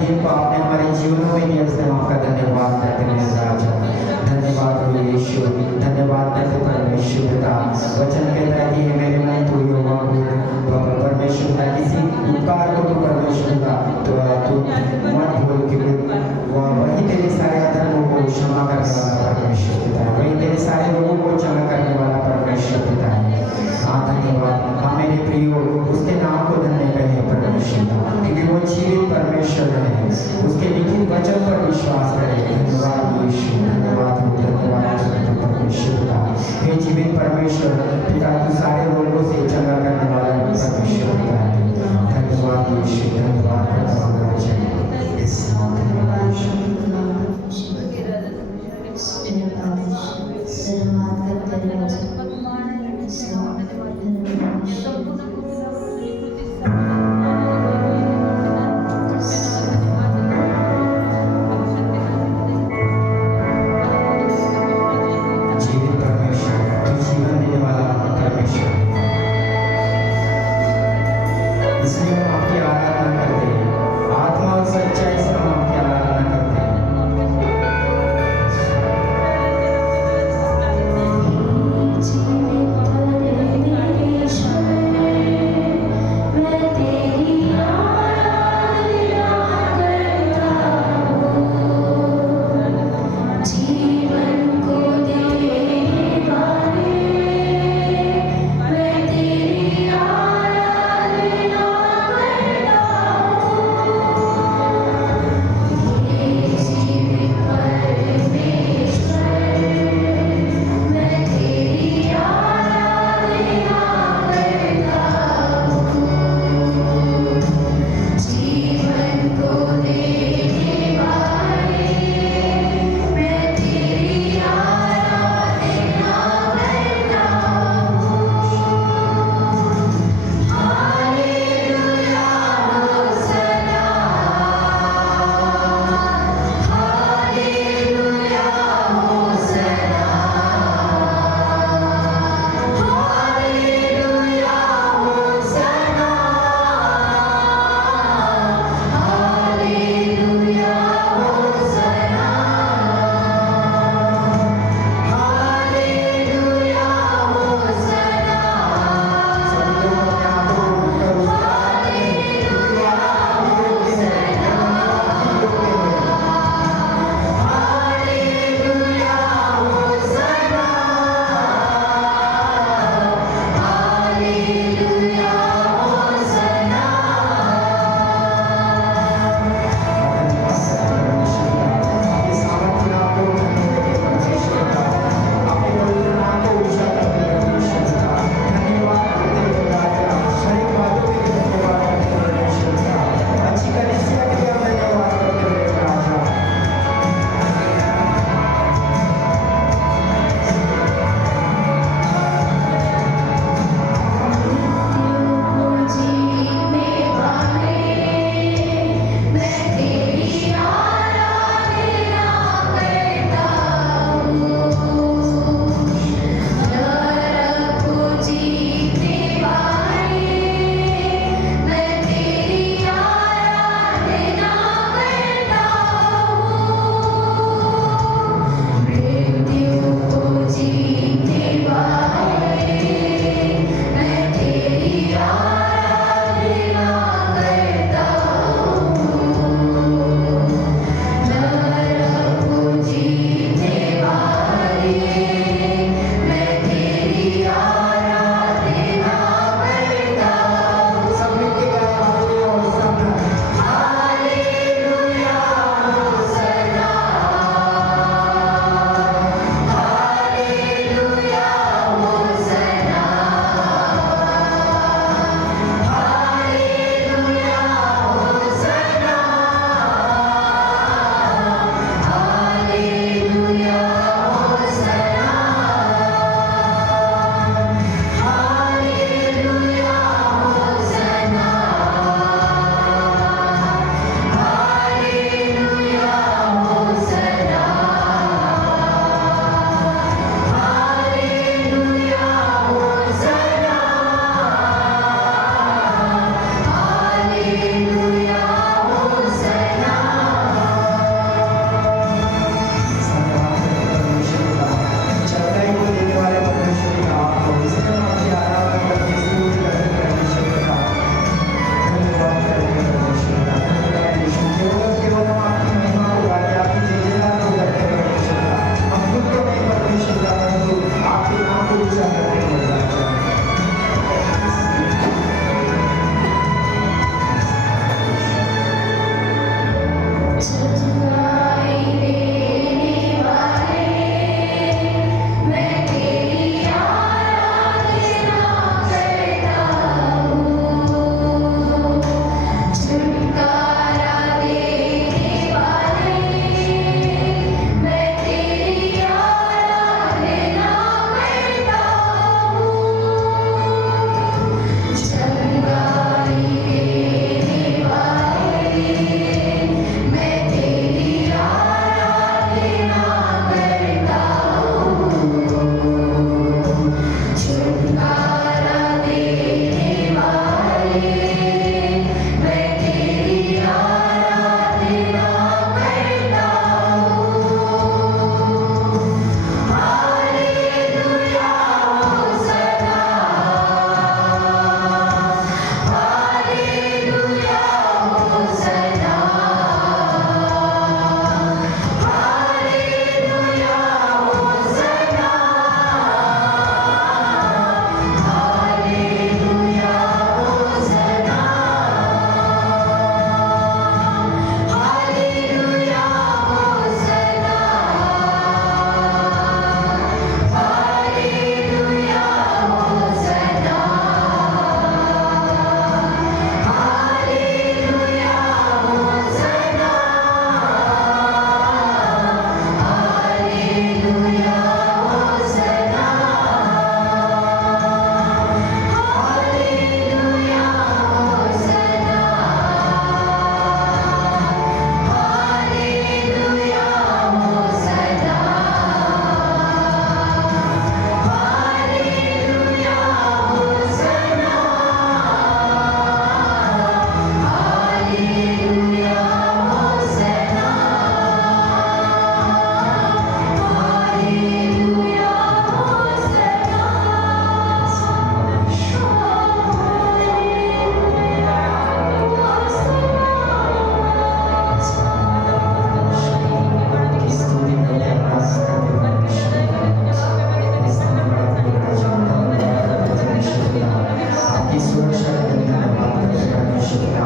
दिन को आपने हमारे जीवनों में दिया, इसलिए हम आपका धन्यवाद करते हैं राजा। धन्यवाद हो यीशु, धन्यवाद करते परमेश्वर पिता। वचन कहता है कि हे मेरे मन तू यहोवा को परमेश्वर पिता, किसी उपकार को तो परमेश्वर पिता तू मत भूल, क्योंकि वही तेरे सारे अधर्मों को क्षमा करने वाला परमेश्वर पिता है, वही तेरे सारे लोगों को क्षमा करने वाला परमेश्वर पिता है। हाँ धन्यवाद। हाँ मेरे प्रियो, उसके नाम को धन्य कहे परमेश्वर, क्योंकि वो जीवित परमेश्वर है, उसके लिखित वचन पर विश्वास करें। धन्यवाद यीशु, धन्यवाद परमेश्वर पिता। हे जीवित परमेश्वर पिता, तू सारे रोगों से चंगा करने वाला परमेश्वर पिता है। धन्यवाद यीशु, धन्यवाद धन्यवाद यीशु।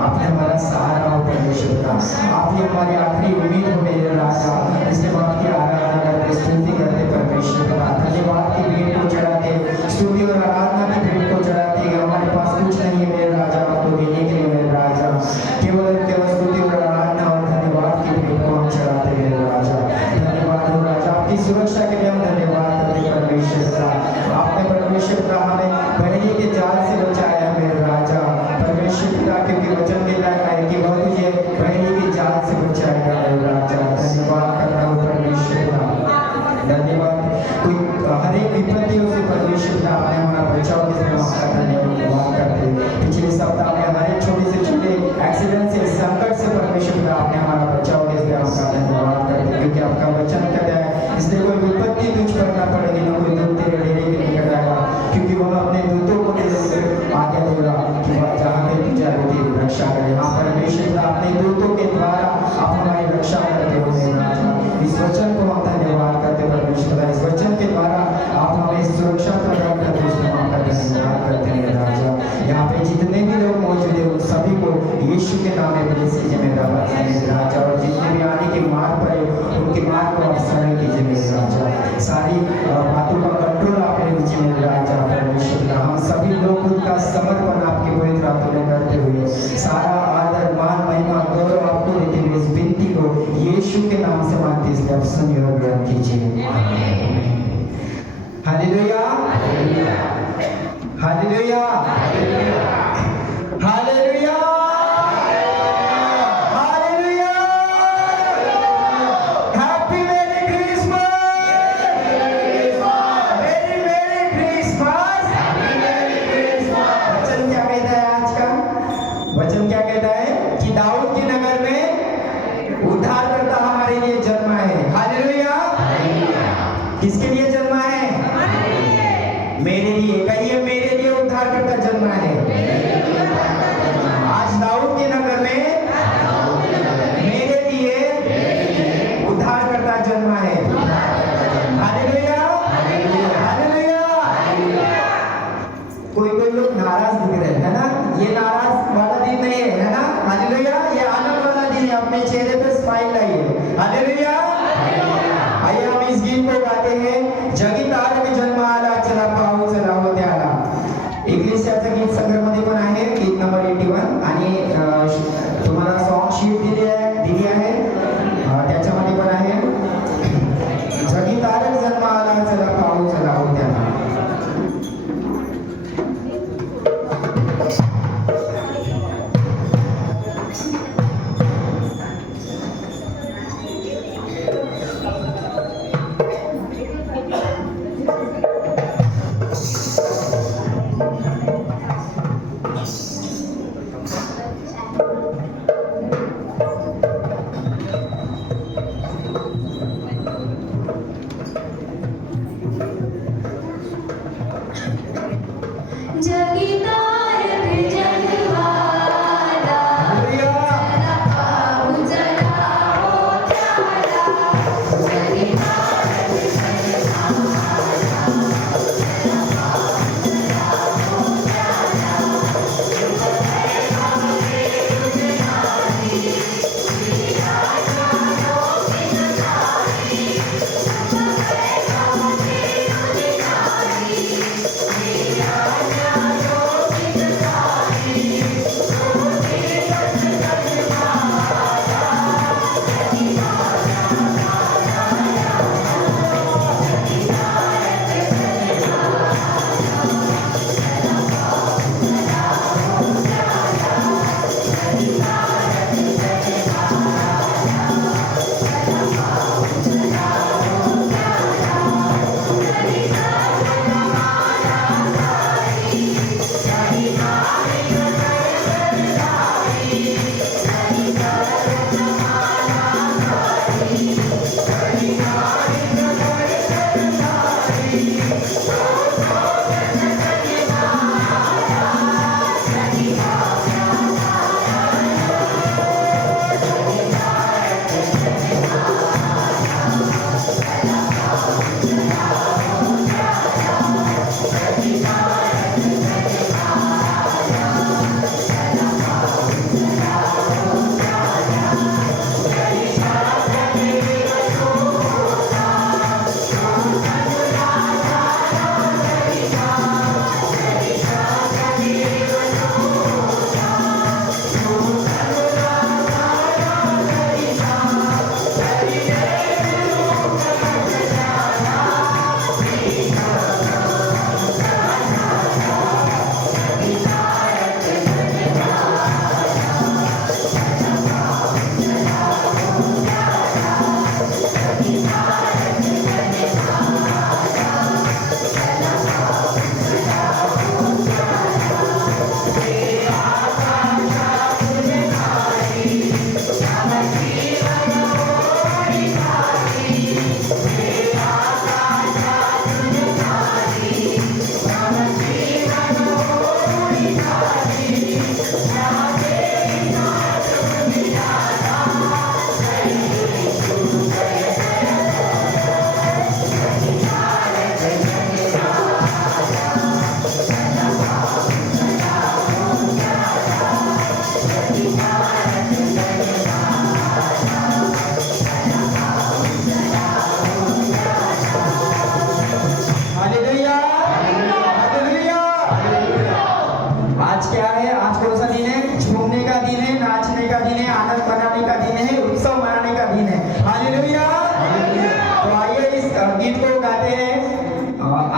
आपने हमारा सहारा हो परमेश्वर पिता, आप ही हमारी आखिरी उम्मीद हो मेरे राजा। इसलिए हम आपकी आराधना करते, स्तुति करते परमेश्वर पिता, धन्यवाद की भेंट को चढ़ाते, स्तुति और आराधना की भेंट को चढ़ाते। हमारे पास कुछ नहीं है मेरे राजा, आपको देने के लिए मेरे राजा, केवल स्तुति और आराधना और धन्यवाद की भेंट को हम चढ़ाते मेरे राजा। धन्यवाद हो राजा, आपकी सुरक्षा के लिए हम धन्यवाद करते परमेश्वर पिता। आपने परमेश्वर पिता हमें बहरी के जाल से बचाया मेरे राजा परमेश्वर पिता, क्योंकि वचन कहता है कि वह तुझे बहरी के जाल से बचाएगा मेरे राजा। धन्यवाद करता हूँ परमेश्वर पिता, धन्यवाद। कोई हर एक विपत्तियों से परमेश्वर पिता आपने हमारा बचाव, जिसमें हम आपका धन्यवाद करते हैं। पिछले सप्ताह में हमारे छोटे से छोटे एक्सीडेंट से, संकट से परमेश्वर पिता आपने हमारा बचाव, जिसमें आपका धन्यवाद करते हैं, क्योंकि आपका वचन कहता है इसलिए कोई विपत्ति तुझ पर न पड़ेगी, न कोई दूत तेरे डेरे के निकट आएगा, क्योंकि वह अपने दूतों को आज्ञा देगा कि वह जहाँ पे तू जाए तेरी रक्षा करे। हाँ परमेश्वर पिता, अपने दूतों के द्वारा आप हमारी रक्षा करते हो मेरे राजा। इस वचन को हम धन्यवाद करते परमेश्वर पिता, इस वचन के द्वारा आप हमें सुरक्षा प्रदान करते हैं, उसमें आपका धन्यवाद करते हैं मेरे राजा। यहाँ पे जितने भी लोग मौजूद है उन सभी को यीशु के नाम में बड़ी सी जिम्मेदार है मेरे राजा, और जितने भी आने के मार्ग पर है उनके मार्ग को आप सरल कीजिए मेरे राजा। सारी बातों का कंट्रोल आप ले लीजिए मेरे राजा परमेश्वर पिता। हम सभी लोग खुद का समर्पण आपके पवित्र हाथों में करते हुए सारा आदर मान महिमा गौरव आपको देते हुए इस विनती को यीशु के नाम से मांगते, इसलिए आप सुनिए और ग्रहण कीजिए। Hallelujah, hallelujah, hallelujah, hallelujah. Happy merry Christmas, merry merry Christmas. वचन क्या कहता है आज का? वचन क्या कहता है कि दाऊद के नगर में उद्धारकर्ता हमारे लिए जन्मा है। हालेलुया। किसके लिए जन्मा है? मेरे लिए। कहिए मेरे लिए उद्धारकर्ता जन्मा है। आज दाऊद के नगर में मेरे लिए उद्धारकर्ता जन्मा है। Hallelujah, hallelujah. कोई कोई लोग नाराज दिख रहे हैं ना, ये नाराज वाला दिन नहीं है ना। हालेलुया, ये आनंद वाला दिन है। अपने चेहरे पे स्माइल लाइए। हालेलुया। आइए हम इस गीत को गाते हैं, जगी तारक जन्म आला चला पाहू चला होते आला। इग्लेसियाचं गीत संग्रहामध्ये पण आहे, गीत नंबर 81, आणि तुम्हाला सॉन्ग शीट दिली आहे त्याच्यामध्ये पण आहे, जगी तारक जन्म आला चला पाहू चला होते आला। सा दिन है, झूमने का दिन है, नाचने का दिन है, आनंद मनाने का दिन है, उत्सव मनाने का दिन है। हालेलुया। तो आइए इस गीत को गाते हैं।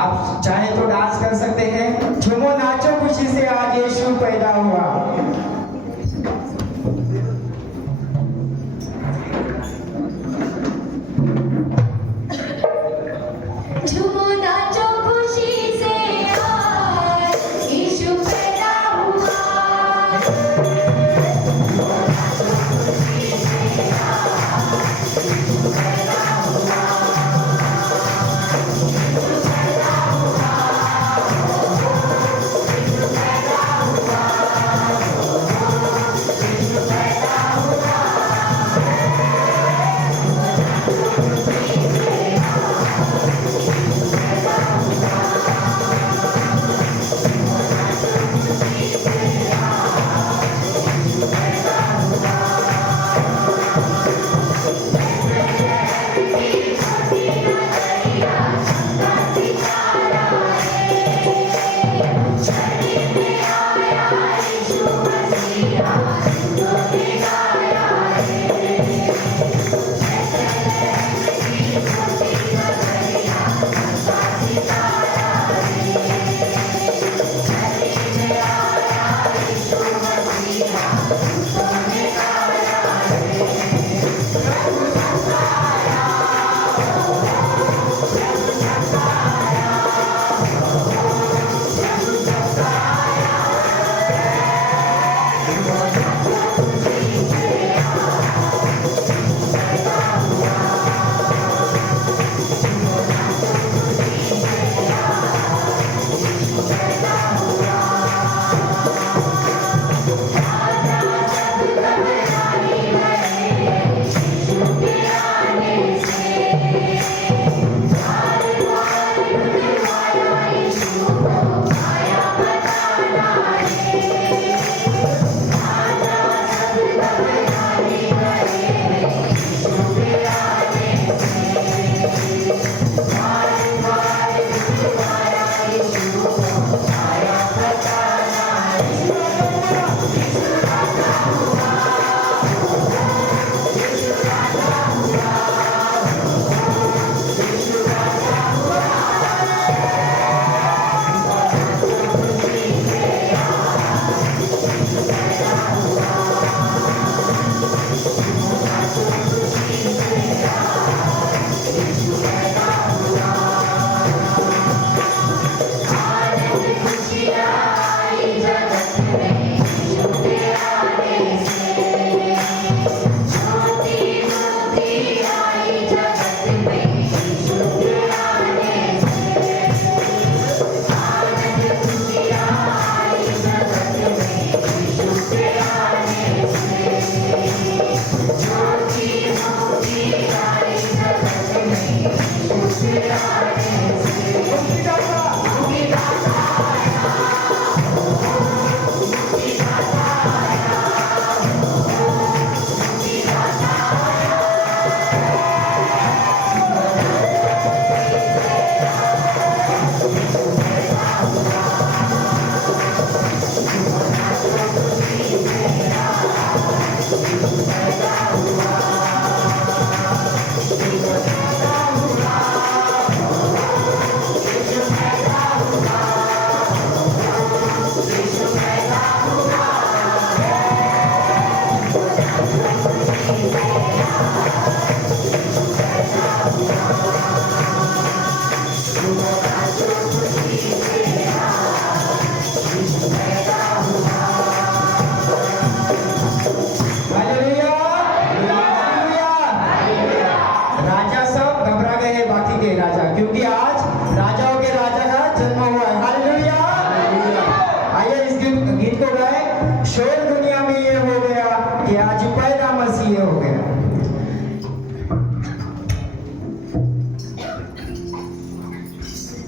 आप चाहे तो डांस कर सकते हैं। झूमो नाचो खुशी से, आज यीशु पैदा हुआ। झूमो नाचो खुशी से, आज यीशु पैदा हुआ।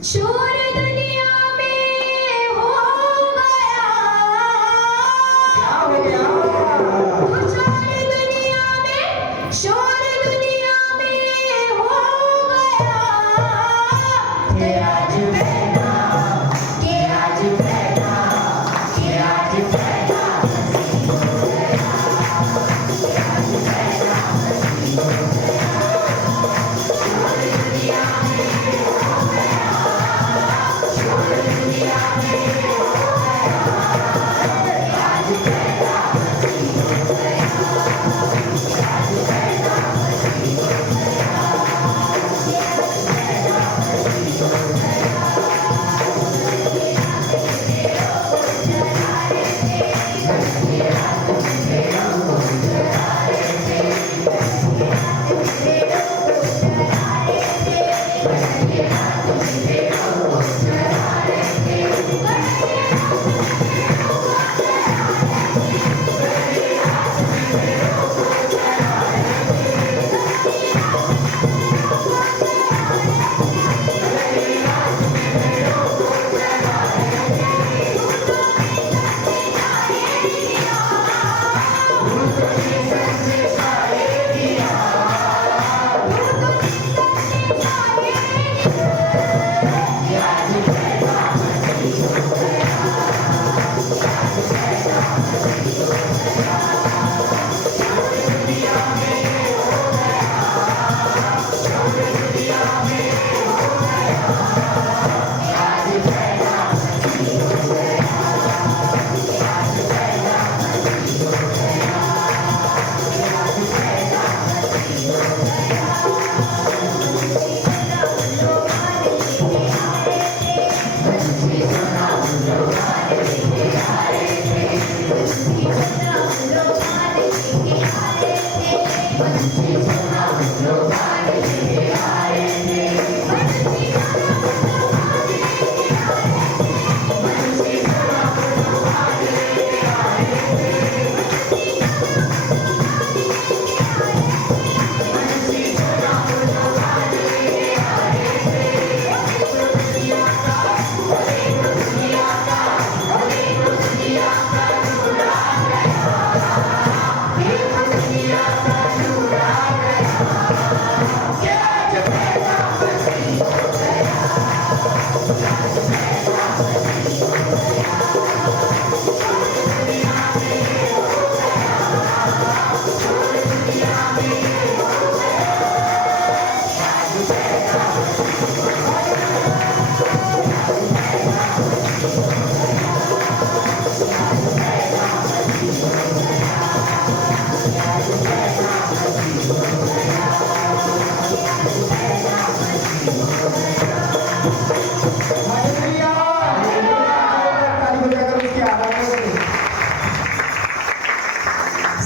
शोर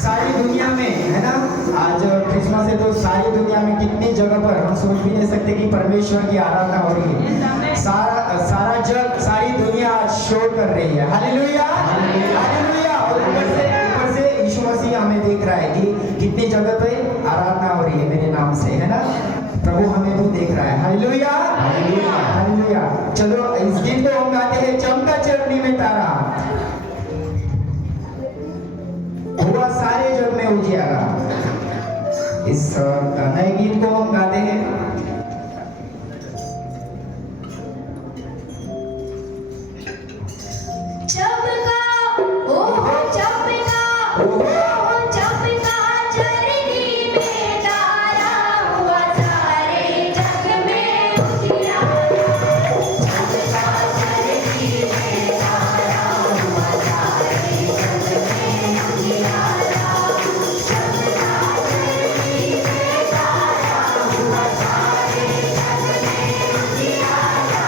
सारी दुनिया में, है ना, आज क्रिसमस है तो सारी दुनिया में कितनी जगह पर हम सोच भी नहीं सकते कि परमेश्वर की आराधना हो रही है। सारा जग, सारी दुनिया आज शोर कर रही है। Hallelujah, hallelujah. और ऊपर से यीशु मसीह हमें देख रहा है कि कितनी जगह पे आराधना हो रही है मेरे नाम से, है ना। प्रभु हमें भी देख रहा है। Hallelujah, hallelujah, hallelujah. चलो इस गीत को हम गाते हैं, चमका चरनी में तारा, हुआ सारे जग में उजियारा। इस नए गीत को हम गाते हैं। चमका ओ चमका ओ चमका चरनी में तारा, हुआ सारे जग में उजियारा। चमका चरनी में तारा, हुआ सारे जग में उजियारा। चमका चरनी में तारा, हुआ सारे जग में उजियारा।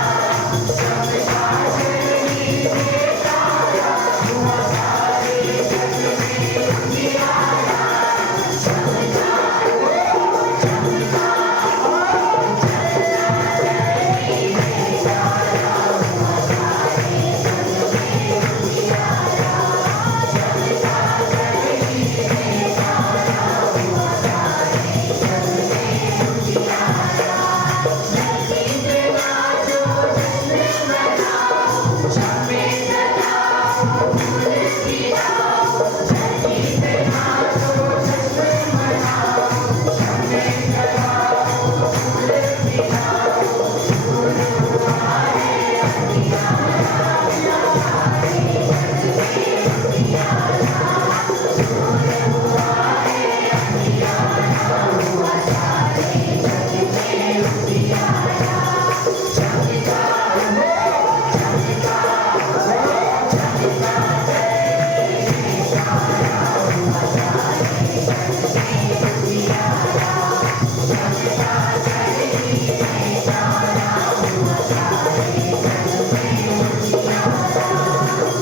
चमका चरनी में तारा, हुआ सारे जग में उजियारा। चमका ओ चमका ओ चलना चरनी में तारा, हुआ सारे जग में उजियारा। चमका चरनी में तारा, हुआ सारे जग में उजियारा। धरती पे नाचो, जश्न मनाओ, शामें सजाओ, फूल खिलाओ। धरती पे नाचो, जश्न मनाओ, शामें सजाओ, फूल खिलाओ। फूल हुआ है अंधियारा, सारे जग में उजियारा। फूल हुआ है अंधियारा, हुआ सारे जग में उजियारा। चमका ओ चमका ओ चमका चरनी में तारा, हुआ सारे जग में उजियारा। चमका चरनी में तारा, हुआ सारे जग में उजियारा।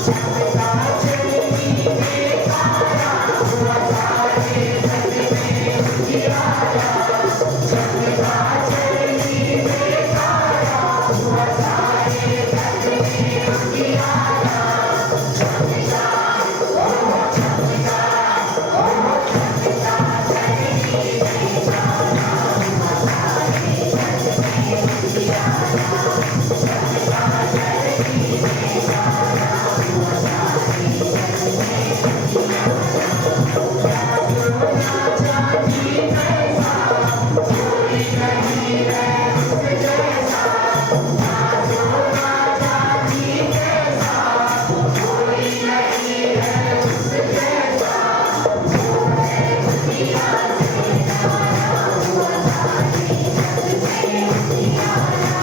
चमका चरनी में तारा, हुआ सारे जग में उजियारा। चमका चरनी में तारा, हुआ सारे जग में उजियारा। चमका ओ चमका ओ चमका चरनी में तारा, हुआ सारे जग में उजियारा। चमका चरनी में तारा, हुआ सारे जग में उजियारा। सोना चांदी पैसा कोई नहीं है उस जैसा। सोना चांदी पैसा कोई नहीं है उस जैसा। वो है दुनिया से न्यारा, हुआ सारे जग में उजियारा।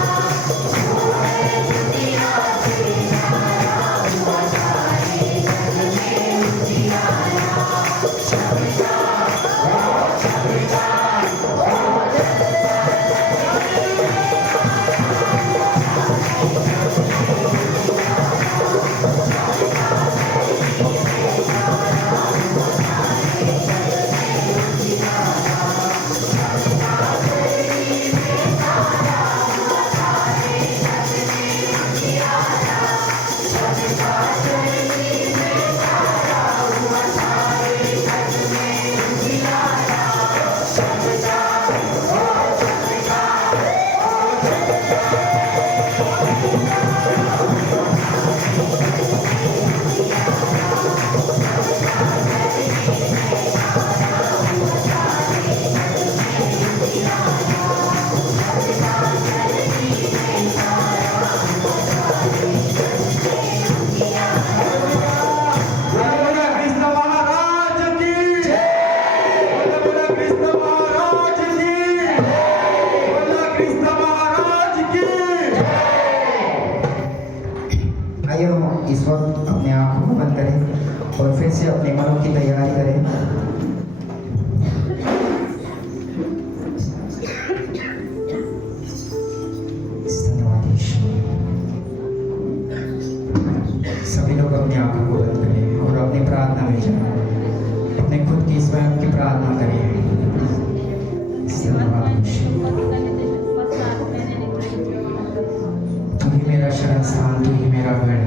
वो है दुनिया से न्यारा, हुआ सारे जग में उजियारा। चमका ओ चमका ओ चमका चरनी में तारा, हुआ सारे जग में अपने खुद की स्वयं की प्रार्थना करिए। धन्यवाद यीशु। तू ही मेरा शरण स्थान, तू ही मेरा गढ़,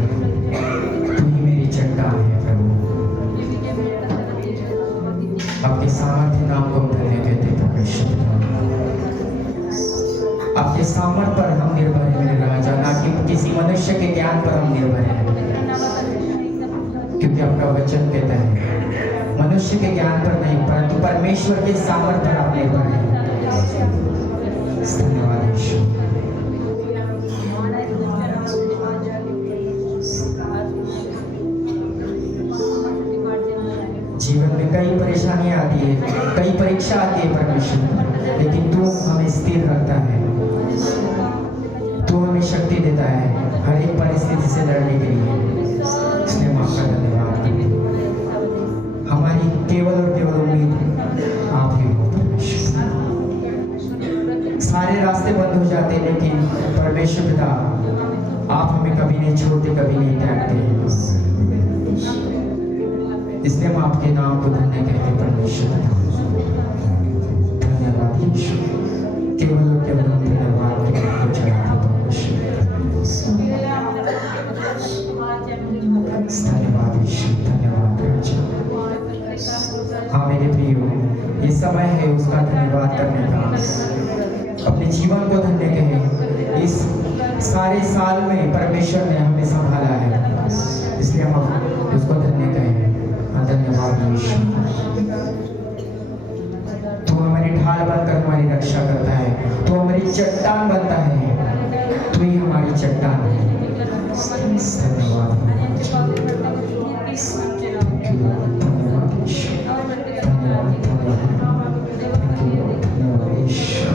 तू ही मेरी चट्टान है प्रभु। आपके सामर्थ्य नाम को हम धन्य कहते हैं परमेश्वर। आपके सामर्थ पर हम निर्भर हैं मेरे राजा, ना कि किसी मनुष्य के ज्ञान पर हम निर्भर हैं, क्योंकि आपका वचन कहता है मनुष्य के ज्ञान पर नहीं परंतु परमेश्वर के सामर्थ पर आप निर्भर हैं। धन्यवाद यीशु। जीवन में कई परेशानियां आती है, कई परीक्षा आती है परमेश्वर, लेकिन तू हमें स्थिर रखता है, तू हमें शक्ति देता है हर एक परिस्थिति से लड़ने के लिए। इसलिए हम आपका धन्यवाद करते हैं। हमारी केवल और केवल उम्मीद आप ही हो परमेश्वर। सारे रास्ते बंद हो जाते हैं, लेकिन परमेश्वर पिता आप हमें कभी नहीं छोड़ते, कभी नहीं त्यागते। इसलिए हम आपके नाम को धन्य कहते हैं परमेश्वर। धन्यवाद यीशु। केवल और केवल हम धन्यवाद के नाम को चढ़ाते हैं परमेश्वर। धन्यवाद यीशु, धन्यवाद राजा। हाँ मेरे प्रियो, ये समय है उसका धन्यवाद करने का। अपने जीवन को धन्य कहें। इस सारे साल में परमेश्वर ने हमें संभाला है, इसलिए हम उसको धन्य कहें। धन्यवाद यीशु। तू हमारी ढाल बनकर हमारी रक्षा करता है, तू हमारी चट्टान बनता है, तू ही हमारी चट्टान है। धन्यवाद यीशु। धन्यवाद यीशु।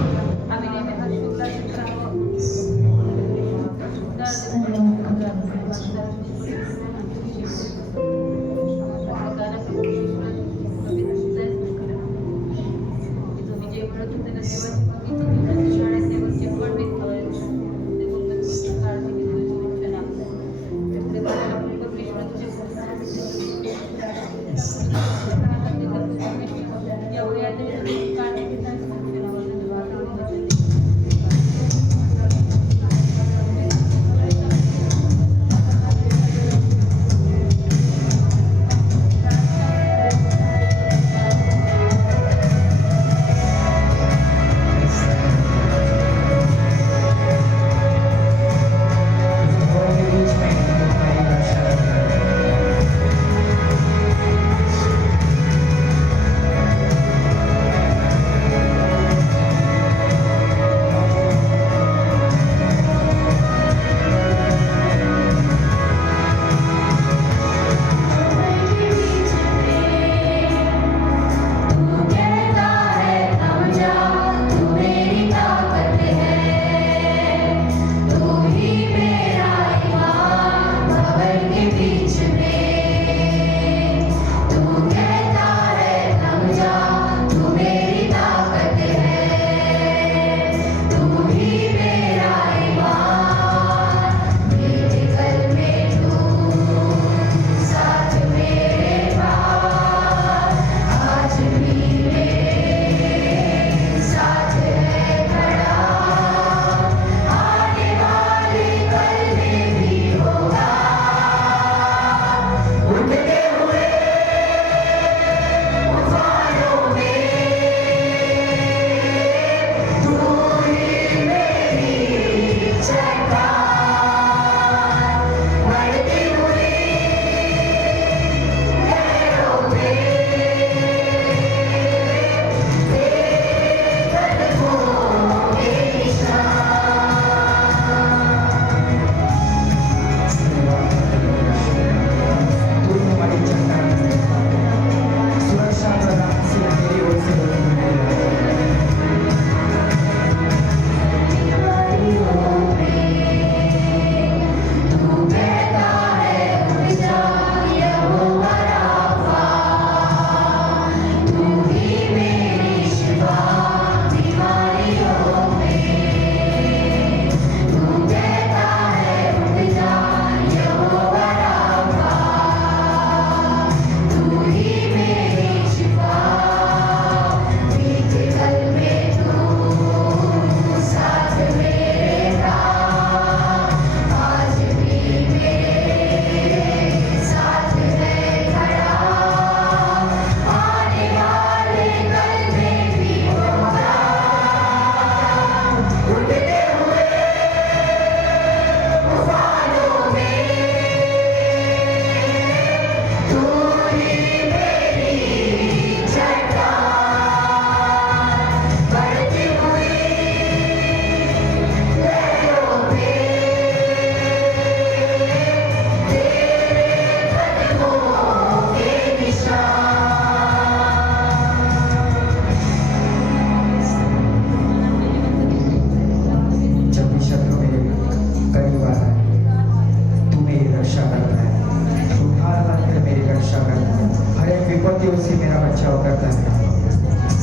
विपत्तियों से मेरा बचाव करता है।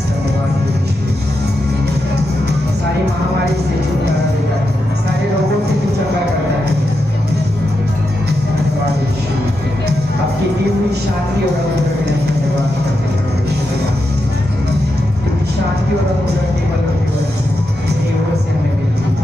धन्यवाद यीशु। सारी महामारी से छुटकारा देता है, सारे रोगों से तू चंगा करता है। धन्यवाद यीशु। आपकी दी हुई शांति और अनुग्रह के लिए धन्यवाद करते हैं परमेश्वर। तेरी शांति और अनुग्रह केवल तेरी ओर से हमें मिलती है।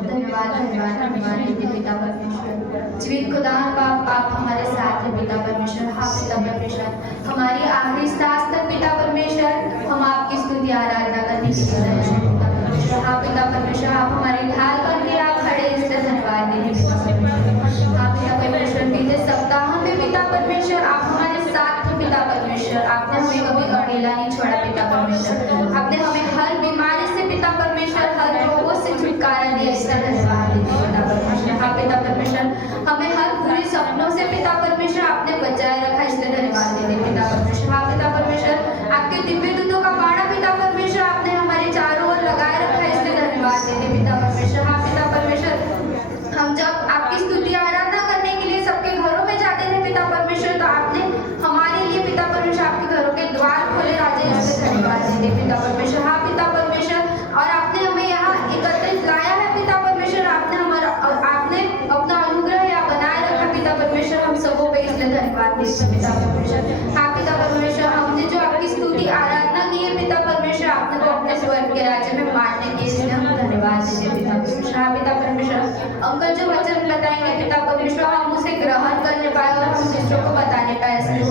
धन्यवाद धन्यवाद धन्यवाद देते पिता परमेश्वर। जीवित खुदा बाप आप हमारे साथ हैं पिता परमेश्वर। हाँ पिता परमेश्वर, हमारी आखिरी सांस तक पिता परमेश्वर हम आपकी स्तुति आराधना करने की पिता परमेश्वर। हाँ पिता परमेश्वर, आप हमारे ढाल बन के आप खड़े, इसलिए धन्यवाद देते पिता परमेश्वर। हाँ पिता परमेश्वर, बीते सप्ताह में पिता परमेश्वर आप हमारे साथ थे पिता परमेश्वर। आपने हमें कभी अकेला नहीं छोड़ा पिता परमेश्वर। आपने हमें हर बीमारी से पिता परमेश्वर, हर रोगों से छुटकारा दिया, इसका धन्यवाद देते पिता परमेश्वर। हाँ पिता परमेश्वर, हमें हर बुरे सपनों से पिता परमेश्वर आपने बचाए रखा, इसलिए धन्यवाद देते पिता परमेश्वर। हाँ पिता परमेश्वर, आपके दिव्य दूतों का बाड़ा पिता परमेश्वर आपने हमारे चारों ओर लगाए रखा, इसलिए धन्यवाद देते पिता परमेश्वर। हाँ पिता परमेश्वर, हम जब आपकी स्तुति आराधना करने के लिए सबके घरों में जाते थे पिता परमेश्वर, तो आपने हमारे लिए पिता परमेश्वर आपके घरों के द्वार खोले राजे, इसलिए धन्यवाद देते पिता परमेश्वर। हाँ पिता परमेश्वर, और आपने हमें यहाँ एकत्रित लाया है पिता परमेश्वर। आपने अपना अनुग्रह यहाँ बनाए रखा पिता परमेश्वर हम सबों पे, इसलिए धन्यवाद देते पिता परमेश्वर। हाँ पिता परमेश्वर, हमने जो आपकी स्तुति आराधना की है पिता परमेश्वर, आपने वो अपने स्वर्ग के राज्य में मानने के, इसलिए हम धन्यवाद देते पिता परमेश्वर। हाँ पिता परमेश्वर, अंकल जो वचन बताएंगे पिता परमेश्वर, हम उसे ग्रहण करने पाए और हम दूसरों को बताने पाए, इसलिए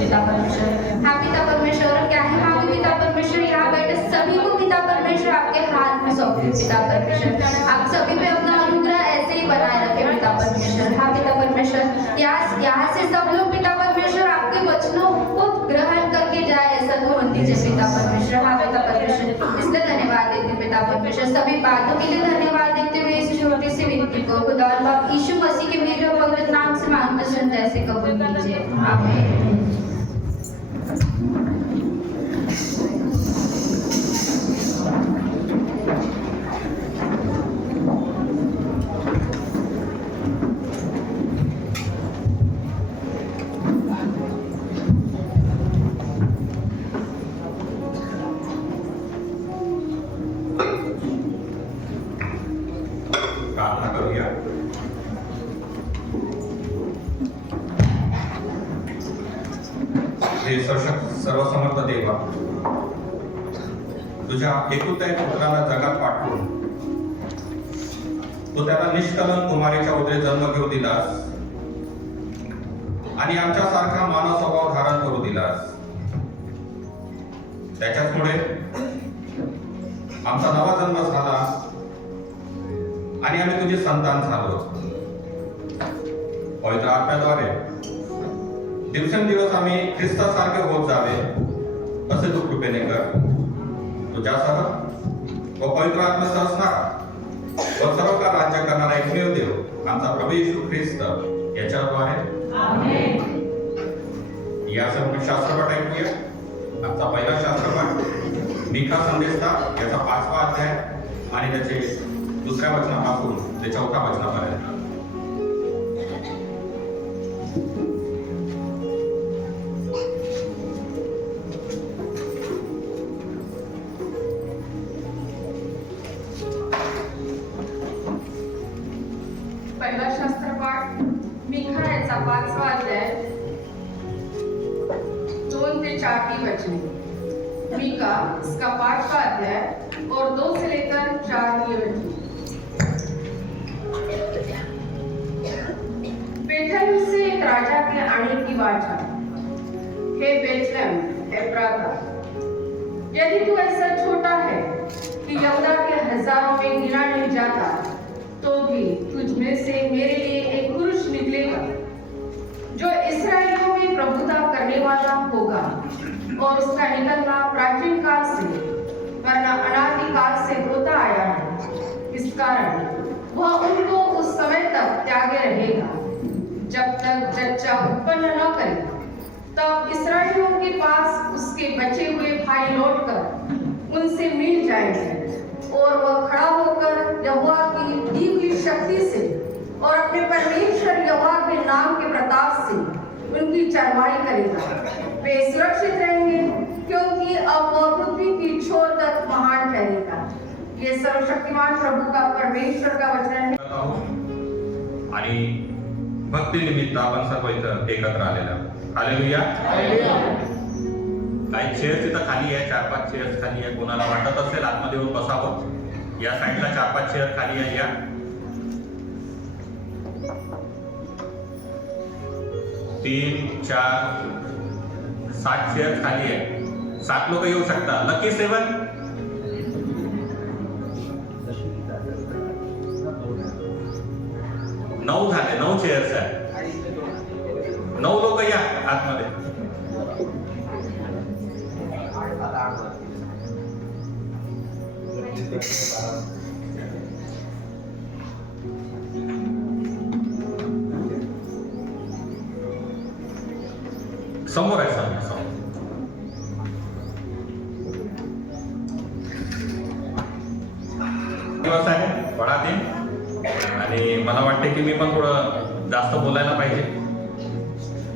पिता परमेश्वर। हाँ पिता परमेश्वर, क्या है मांगे पिता परमेश्वर, यहाँ बैठे सभी को पिता परमेश्वर आपके हाथ में सौंपे पिता परमेश्वर। आप सभी पे अपना अनुग्रह ऐसे ही बनाए रखे पिता परमेश्वर। हाँ पिता परमेश्वर, यहाँ से सब लोग पिता परमेश्वर आपके वचनों को ग्रहण करके जाए, ऐसा तो होने दीजिए पिता परमेश्वर। हाँ पिता परमेश्वर, इसलिए धन्यवाद देते पिता परमेश्वर। सभी बातों के लिए धन्यवाद देते हुए इस छोटी सी विनती को खुदा और बाप यीशु मसीह के मीठे और पवित्र नाम से मांगते सुनते ऐसे कबूल कीजिए, आमीन। प्रार्थना करूया। हे सर्वसमर्थ देवा, तुझ्या एकुलत्या एक पुत्राला जगात पाठवून तू त्याला निष्कलंक कुमारीच्या उदरे जन्म घेऊ दिलास आणि आमच्यासारखा मानव स्वभाव धारण करू दिलास. त्याच्याचमुळे आमचा नवा जन्म झाला आणि आम्ही तुझे संतान झालो. पवित्र आत्म्याद्वारे दिवसेंदिवस आम्ही ख्रिस्तासारखे होत जावे असे तू कृपेने कर. तुझ्यासह व पवित्र आत्म्यासह असणारा व सर्व काळ राज्य करणारा एकमेव देव आमचा प्रभू येशू ख्रिस्त याच्याद्वारे या सर्व शास्त्रपाठ ऐकूया. आमचा पहिला शास्त्रपाठ मिका संदेशा याचा 5वा अध्याय आणि त्याचे 2ऱ्या वचनापासून ते 4थ्या वचनापर्यंत. पहिला शास्त्रपाठ मिका याचा 5वा अध्याय 2 से 4 की वचने. मिका इसका 5वां अध्याय और 2 से लेकर 4 की वचने. बेथलेहम से एक राजा के आने की वाचा. हे बेथलेहम एफ्राता, यदि तू ऐसा छोटा है कि यहूदा के हजारों में गिना नहीं जाता, तो भी तुझ में से मेरे लिए एक पुरुष निकलेगा जो इस्राएलियों में प्रभुता करने वाला होगा, और उसका निकलना प्राचीन काल से वरना अनादि काल से होता आया है. इस कारण वह उनको उस समय तक त्यागे रहेगा जब तक जच्चा उत्पन्न न करे. तब इस्राएलियों के पास उसके बचे हुए भाई लौटकर उनसे मिल जाएंगे, और वह खड़ा होकर यहोवा की दी हुई शक्ति से और अपने परमेश्वर यहोवा के नाम के प्रताप से उनकी चरवाही करेगा. वे सुरक्षित रहेंगे क्योंकि अब वह पृथ्वी की छोर तक महान ठहरेगा. ये सर्वशक्तिमान प्रभु का परमेश्वर का वचन है. आणि भक्ती निमित्त आपण सर्व इथं एकत्र आलेलो आहोत. हालेलुया. काही चेअर्स इथं खाली आहे, 4-5 चेअर्स खाली आहे. कोणाला वाटत असेल आतमध्ये येऊन बसावं, या साईडला 4-5 चेअर खाली आहे. या 3, 4, 7 चेअर खाली आहे. 7 लोक येऊ शकता. लकी 7. 9 झाले. 9 चेअर्स आहे. 9 लोक या आतमध्ये. समोर आहे. समोर दिवस आहे बडा दिन, आणि मला वाटते की मी पण थोडं जास्त बोलायला पाहिजे,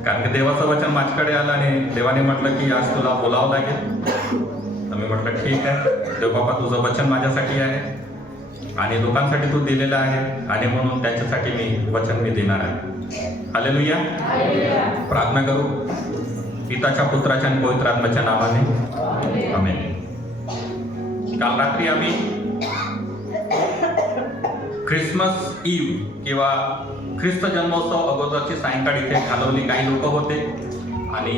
कारण की देवाचं वचन माझ्याकडे आलं आणि देवाने म्हटलं की आज तुला बोलावं लागेल. तर मी म्हटलं ठीक आहे देव बाबा, तुझं वचन माझ्यासाठी आहे आणि लोकांसाठी तू दिलेलं आहे, आणि म्हणून त्यांच्यासाठी मी वचन देणार आहे. हालेलुया. प्रार्थना करू. पिताच्या, पुत्राच्या आणि पवित्र आत्म्याच्या नावाने आमेन. काल रात्री आम्ही ख्रिसमस ईव्ह किंवा ख्रिस्त जन्मोत्सव अगोदरची सायंकाळ इथे घालवली. काही लोक होते आणि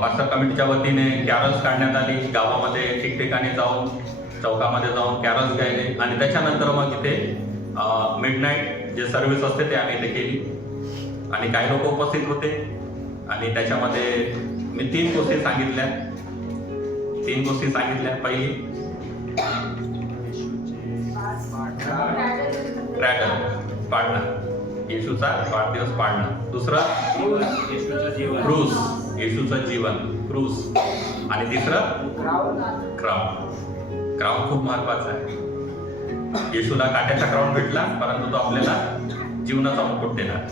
पास्टर कमिटीच्या वतीने कॅरल्स काढण्यात आली. गावामध्ये ठिकठिकाणी जाऊन, चौकामध्ये जाऊन कॅरल्स गायले, आणि त्याच्यानंतर मग इथे मिडनाईट जे सर्व्हिस असते ते आम्ही इथे केली, आणि काही लोक उपस्थित होते. आणि त्याच्यामध्ये मी 3 गोष्टी सांगितल्या. पहिली ड्रॅगन पाळणं, येशूचा वाढदिवस पाळणं. दुसरं क्रूस, येशूचं जीवन, क्रूस. आणि तिसरं क्राउन. क्राउन खूप महत्वाचा आहे. येशूला काट्याचा क्राउन भेटला, परंतु तो आपल्याला जीवनाचा मुकुट देणार,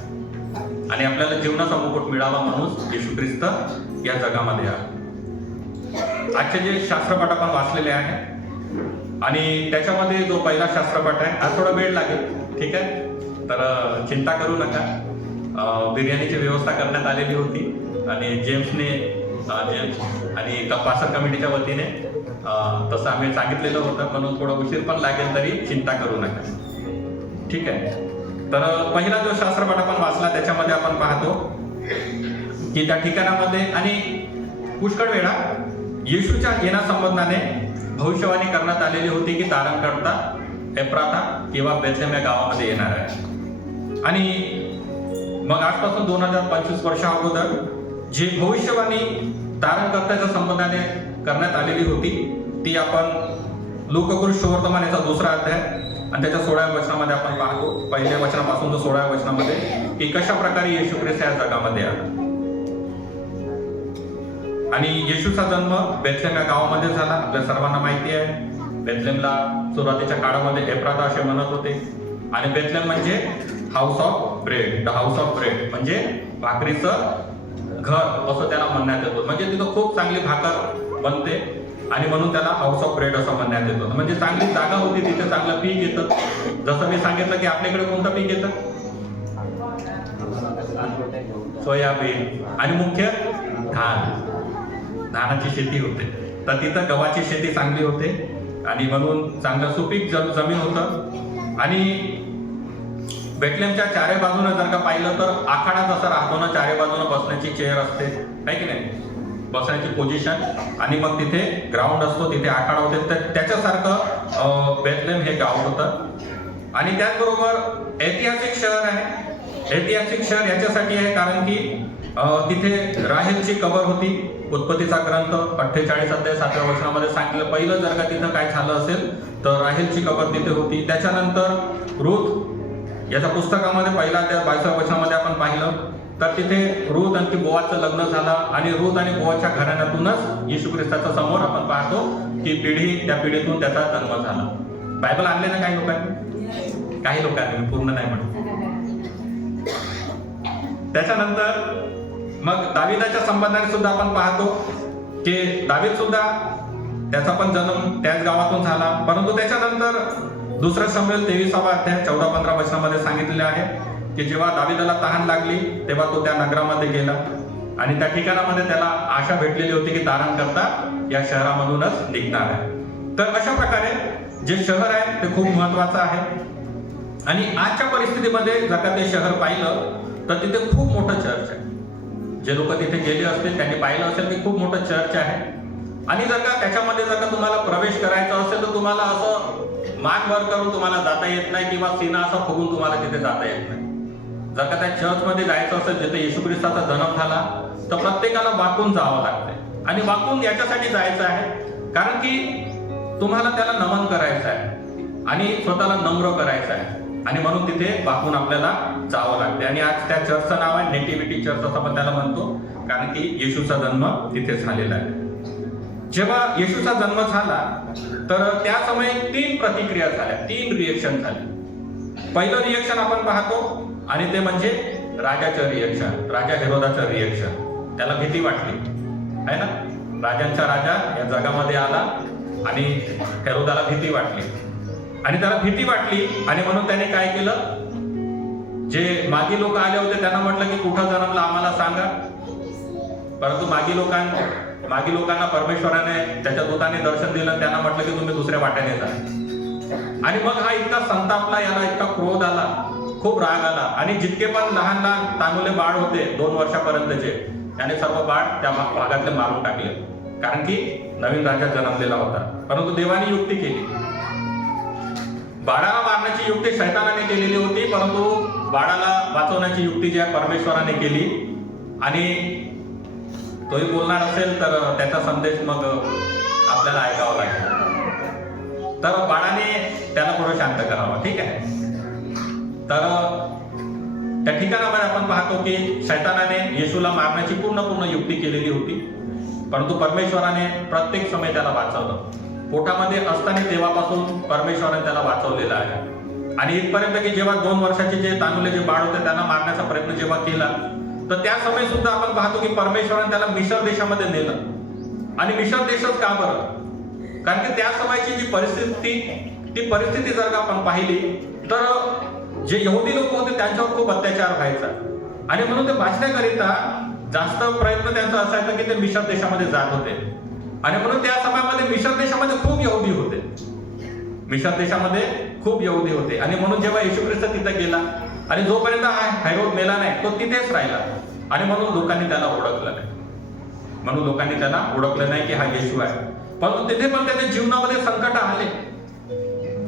आणि आपल्याला जीवनाचा मुकुट मिळावा म्हणून येशू ख्रिस्त या जगामध्ये आला. आजचे जे शास्त्रपाठ आपण वाचलेले आहे, आणि त्याच्यामध्ये जो पहिला शास्त्रपाठ आहे, आज थोडा वेळ लागेल, ठीक आहे. तर चिंता करू नका. बिर्याणीची व्यवस्था करण्यात आलेली होती, आणि जेम्सने जेम्स आणि पास्टर कमिटीच्या वतीने तसं आम्ही सांगितलेलं होतं, म्हणून थोडं उशीर पण लागेल तरी चिंता करू नका. ठीक आहे. तर पहिला जो शास्त्रपाठ आपण वाचला त्याच्यामध्ये आपण पाहतो की त्या ठिकाणामध्ये आणि पुष्कळ वेळा येशूच्या येण्यासंबंधाने भविष्यवाणी करण्यात आलेली होती की तारणकर्ता एफ्राता किंवा बेथलेम या गावामध्ये येणार आहे. आणि मग आजपासून 2025 वर्षा अगोदर जी भविष्यवाणी तारणकर्त्याच्या संबंधाने करण्यात आलेली होती ती आपण लोकपुरुष सुवर्तमान याचा 2रा अध्याय आणि त्याच्या 16व्या वचनामध्ये आपण पाहतो. पहिल्या वचनापासून तर 16व्या वचनामध्ये की कशा प्रकारे येशू ख्रिस्त या जगामध्ये आला. आणि येशूचा जन्म बेथलेम या गावामध्ये झाला. आपल्या सर्वांना माहिती आहे बेथलेमला सुरुवातीच्या काळामध्ये एफ्राता असे म्हणत होते. आणि बेथलेम म्हणजे house of bread, the house of bread म्हणजे भाकरीचं घर असं त्याला म्हणण्यात येतं. म्हणजे तिथं खूप चांगली भाकर बनते आणि म्हणून त्याला हाऊस ऑफ ब्रेड असं म्हणण्यात येतं. म्हणजे चांगली जागा होती, तिथे चांगलं पीक येतं. जसं मी सांगितलं की आपल्याकडे कोणतं पीक येतं, सोयाबीन आणि मुख्य धानाची शेती होते. तर तिथं गव्हाची शेती चांगली होते आणि म्हणून चांगलं सुपीक जमीन होतं. आणि बेथलेमच्या चारी बाजूने जर का पाहिलं तर आखाडा जसा राहतो ना, चारी बाजूने बसण्याची चेअर असते आहे की नाही, बसण्याची पोझिशन, आणि मग तिथे ग्राउंड असतो, तिथे आखाडा होते. तर त्याच्यासारखं बेथलेम हे गाव होतं. आणि त्याचबरोबर ऐतिहासिक शहर आहे. ऐतिहासिक शहर याच्यासाठी आहे कारण की तिथे राहेलची कबर होती. उत्पत्तीचा ग्रंथ 48 अध्याय 7व्या वचनामध्ये सांगितलं. पहिलं जर का तिथं काय झालं असेल तर राहेलची कबर तिथे होती. त्याच्यानंतर रूथ याच्या पुस्तकामध्ये पहिला अध्याय 22व्या वचनामध्ये आपण पाहिलं तर तिथे रूथ आणि बोआजचं लग्न झालं आणि रूथ आणि बोआजच्या घराण्यातूनच येशू ख्रिस्ताच्या समोर आपण पाहतो की पिढी त्या पिढीतून त्याचा जन्म झाला. बायबल आणले ना काही लोकांनी, काही लोकांनी, मी पूर्ण नाही म्हणत. त्याच्यानंतर मग दाविदाच्या संबंधाने सुद्धा आपण पाहतो की दावीद सुद्धा त्याचा पण जन्म त्याच गावातून झाला. परंतु त्याच्यानंतर 2 शमूएल 23वा अध्याय 14-15 वचनामध्ये सांगितलेले आहे की जेव्हा दाविदाला तहान लागली तेव्हा तो त्या नगरामध्ये गेला आणि त्या ठिकाणामध्ये त्याला आशा भेटलेली होती की तारणकर्ता या शहरामधूनच निघणार आहे. तर अशा प्रकारे जे शहर आहे ते खूप महत्वाचं आहे. आणि आजच्या परिस्थितीमध्ये जर का ते शहर पाहिलं तर तिथे खूप मोठं चर्च आहे. जे लोक तिथे गेले असतील त्यांनी पाहिलं असेल की खूप मोठं चर्च आहे. आणि जर का त्याच्यामध्ये जर का तुम्हाला प्रवेश करायचा असेल तर तुम्हाला असं मान वर करून तुम्हाला जाता येत नाही किंवा सीना असा फुगून तुम्हाला तिथे जाता येत नाही. जर का त्या चर्चमध्ये जायचं असेल जिथे येशू ख्रिस्ताचा जन्म झाला तर प्रत्येकाला वाकून जावं लागतंय. आणि वाकून याच्यासाठी जायचं आहे कारण की तुम्हाला त्याला नमन करायचं आहे आणि स्वतःला नम्र करायचं आहे आणि म्हणून तिथे वाकून आपल्याला जावं लागते. आणि आज त्या चर्चचं नाव आहे नेटिव्हिटी चर्च असं आपण त्याला म्हणतो कारण की येशूचा जन्म तिथे झालेला आहे. जेव्हा येशूचा जन्म झाला तर त्या समयी 3 प्रतिक्रिया झाल्या, 3 रिएक्शन झाले. पहिलं रिएक्शन आपण पाहतो आणि ते म्हणजे राजाचं रिएक्शन, राजा हेरोदाचं रिएक्शन. त्याला भीती वाटली आहे ना, राजांचा राजा या जगामध्ये आला आणि हेरोदाला भीती वाटली आणि त्याला भीती वाटली आणि म्हणून त्याने काय केलं, जे मागी लोक आले होते त्यांना म्हटलं की कुठं जन्मला आम्हाला सांगा. परंतु मागी लोकांना परमेश्वराने त्याच्या दूताने दर्शन दिलं, त्यांना म्हटलं की तुम्ही दुसऱ्या वाट्याने जा. आणि मग हा इतका संतापला, याला इतका क्रोध आला, खूप राग आला आणि जितके पण लहान लहान तानुले बाळ होते 2 वर्षापर्यंतचे त्याने सर्व बाळ त्या भागातले मारून टाकले कारण की नवीन राजा जन्मलेला होता. परंतु देवाने युक्ती केली. बाळाला मारण्याची युक्ती शैतानाने केलेली होती परंतु बाळाला वाचवण्याची युक्ती जी आहे परमेश्वराने केली. आणि तोही बोलणार असेल तर त्याचा संदेश मग आपल्याला ऐकावा लागेल. तर बाळाने त्याला पुढे शांत करावं. ठीक आहे. तर त्या ठिकाणामध्ये आपण पाहतो की शैतानाने येशूला मारण्याची पूर्ण युक्ती केलेली होती परंतु परमेश्वराने प्रत्येक समय त्याला वाचवलं. पोटामध्ये असताना तेव्हापासून परमेश्वराने त्याला वाचवलेलं आहे. आणि इथपर्यंत की जेव्हा 2 वर्षाचे जे तानुले जे बाळ होते त्यांना मारण्याचा प्रयत्न जेव्हा केला तर त्या समय सुद्धा आपण पाहतो की परमेश्वराने त्याला मिश्र देशामध्ये नेलं. आणि मिश्र देशच का बरं, कारण की त्या समयची जी परिस्थिती जर का आपण पाहिली तर जे यहुदी लोक होते त्यांच्यावर खूप अत्याचार व्हायचा आणि म्हणून ते वाचण्याकरिता जास्त प्रयत्न त्यांचा असायचा की ते मिश्र देशामध्ये जात होते. आणि म्हणून त्या समयामध्ये मिश्र देशामध्ये खूप यहुदी होते. मिश्र देशामध्ये खूप यहुदी होते. आणि म्हणून जेव्हा येशू ख्रिस्त तिथे गेला आणि जोपर्यंत हेरोद मेला नाही तो तिथेच राहिला. आणि म्हणून लोकांनी त्याला ओळखलं नाही. म्हणून लोकांनी त्याला ओळखलं नाही की हा येशू आहे. परंतु तिथे पण त्याच्या जीवनामध्ये संकट आले.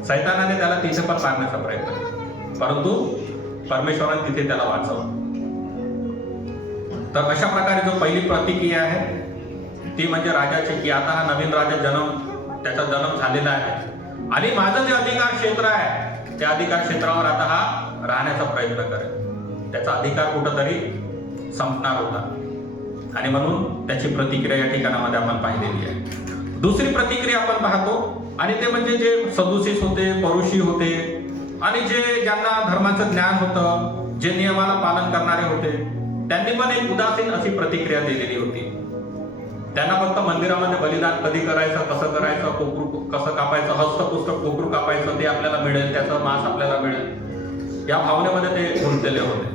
सैतानाने त्याला तिथे पण मारण्याचा प्रयत्न केला, परंतु परमेश्वराने तिथे त्याला वाचवलं. तर अशा प्रकारे जो पहिली प्रतिक्रिया आहे ती म्हणजे राजाची, की आता हा नवीन राजा त्याचा जन्म झालेला आहे आणि माझं जे अधिकार क्षेत्र आहे त्या अधिकार क्षेत्रावर आता हा राहण्याचा प्रयत्न करेल. त्याचा अधिकार कुठंतरी संपणार होता. आणि म्हणून त्याची प्रतिक्रिया या ठिकाणामध्ये आपण पाहिलेली आहे. दुसरी प्रतिक्रिया आपण पाहतो आणि ते म्हणजे जे सदुसीस होते, परुषी होते आणि ज्यांना धर्माचं ज्ञान होतं, जे नियमाला पालन करणारे होते, त्यांनी पण एक उदासीन अशी प्रतिक्रिया दिलेली होती. त्यांना फक्त मंदिरामध्ये बलिदान कधी करायचं, कसं करायचं, कोकरू कसं कापायचं, हस्तपुस्तक कोकरू कापायचं, ते आपल्याला मिळेल, त्याचं मांस आपल्याला मिळेल, या भावनेमध्ये ते गुंतलेले होते.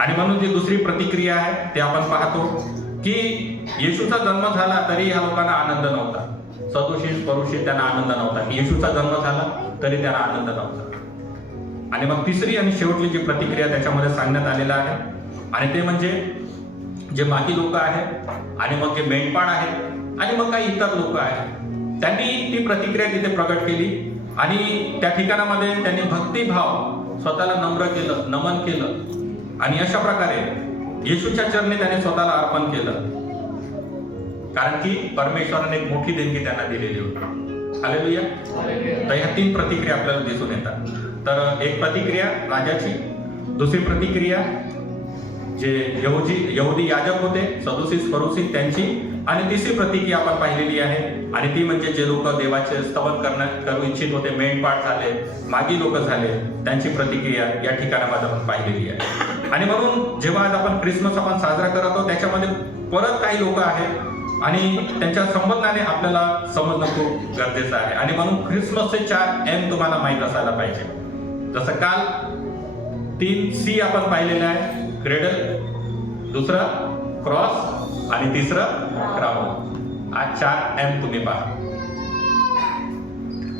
आणि म्हणून जी दुसरी प्रतिक्रिया आहे ते आपण पाहतो की येशूचा जन्म झाला तरी या लोकांना आनंद नव्हता. सदुशीस परुषी त्यांना आनंद नव्हता की येशूचा जन्म झाला तरी त्यांना आनंद नव्हता. आणि मग तिसरी आणि शेवटची जी प्रतिक्रिया त्याच्यामध्ये सांगण्यात आलेला आहे आणि ते म्हणजे जे बाकी लोक आहेत आणि मग जे मेंढपाळ आहेत आणि मग काही इतर लोक आहेत, त्यांनी ती प्रतिक्रिया तिथे प्रकट केली. आणि त्या ठिकाणामध्ये त्यांनी भक्तिभाव स्वतःला नम्र केलं, नमन केलं आणि अशा प्रकारे येशूच्या चरणी त्याने स्वतःला अर्पण केलं, कारण की परमेश्वराने एक मोठी देणगी त्यांना दिलेली होती. हालेलुया. तर ह्या 3 प्रतिक्रिया आपल्याला दिसून येतात. तर एक प्रतिक्रिया राजाची, दुसरी प्रतिक्रिया जे यहुदी याजक होते, सदुसीस परुसी त्यांची, आणि तिसरी प्रतिक्रिया आपण पाहिलेली आहे आणि ती म्हणजे जे लोक देवाचे स्तवन करू इच्छित होते, मेंढपाळ झाले, मागी लोक झाले, त्यांची प्रतिक्रिया या ठिकाणामध्ये आपण पाहिलेली आहे. आणि म्हणून जेव्हा आज आपण ख्रिसमस आपण साजरा करत आहोत त्याच्यामध्ये परत काही लोक आहेत आणि त्यांच्या संबंधाने आपल्याला समजणं खूप गरजेचं आहे. आणि म्हणून ख्रिसमसचे 4 M तुम्हाला माहीत असायला पाहिजे. जसं काल 3 C आपण पाहिलेलं आहे, क्रेडल, दुसरं क्रॉस आणि तिसरं क्राउन. आज 4 M तुम्ही पहा.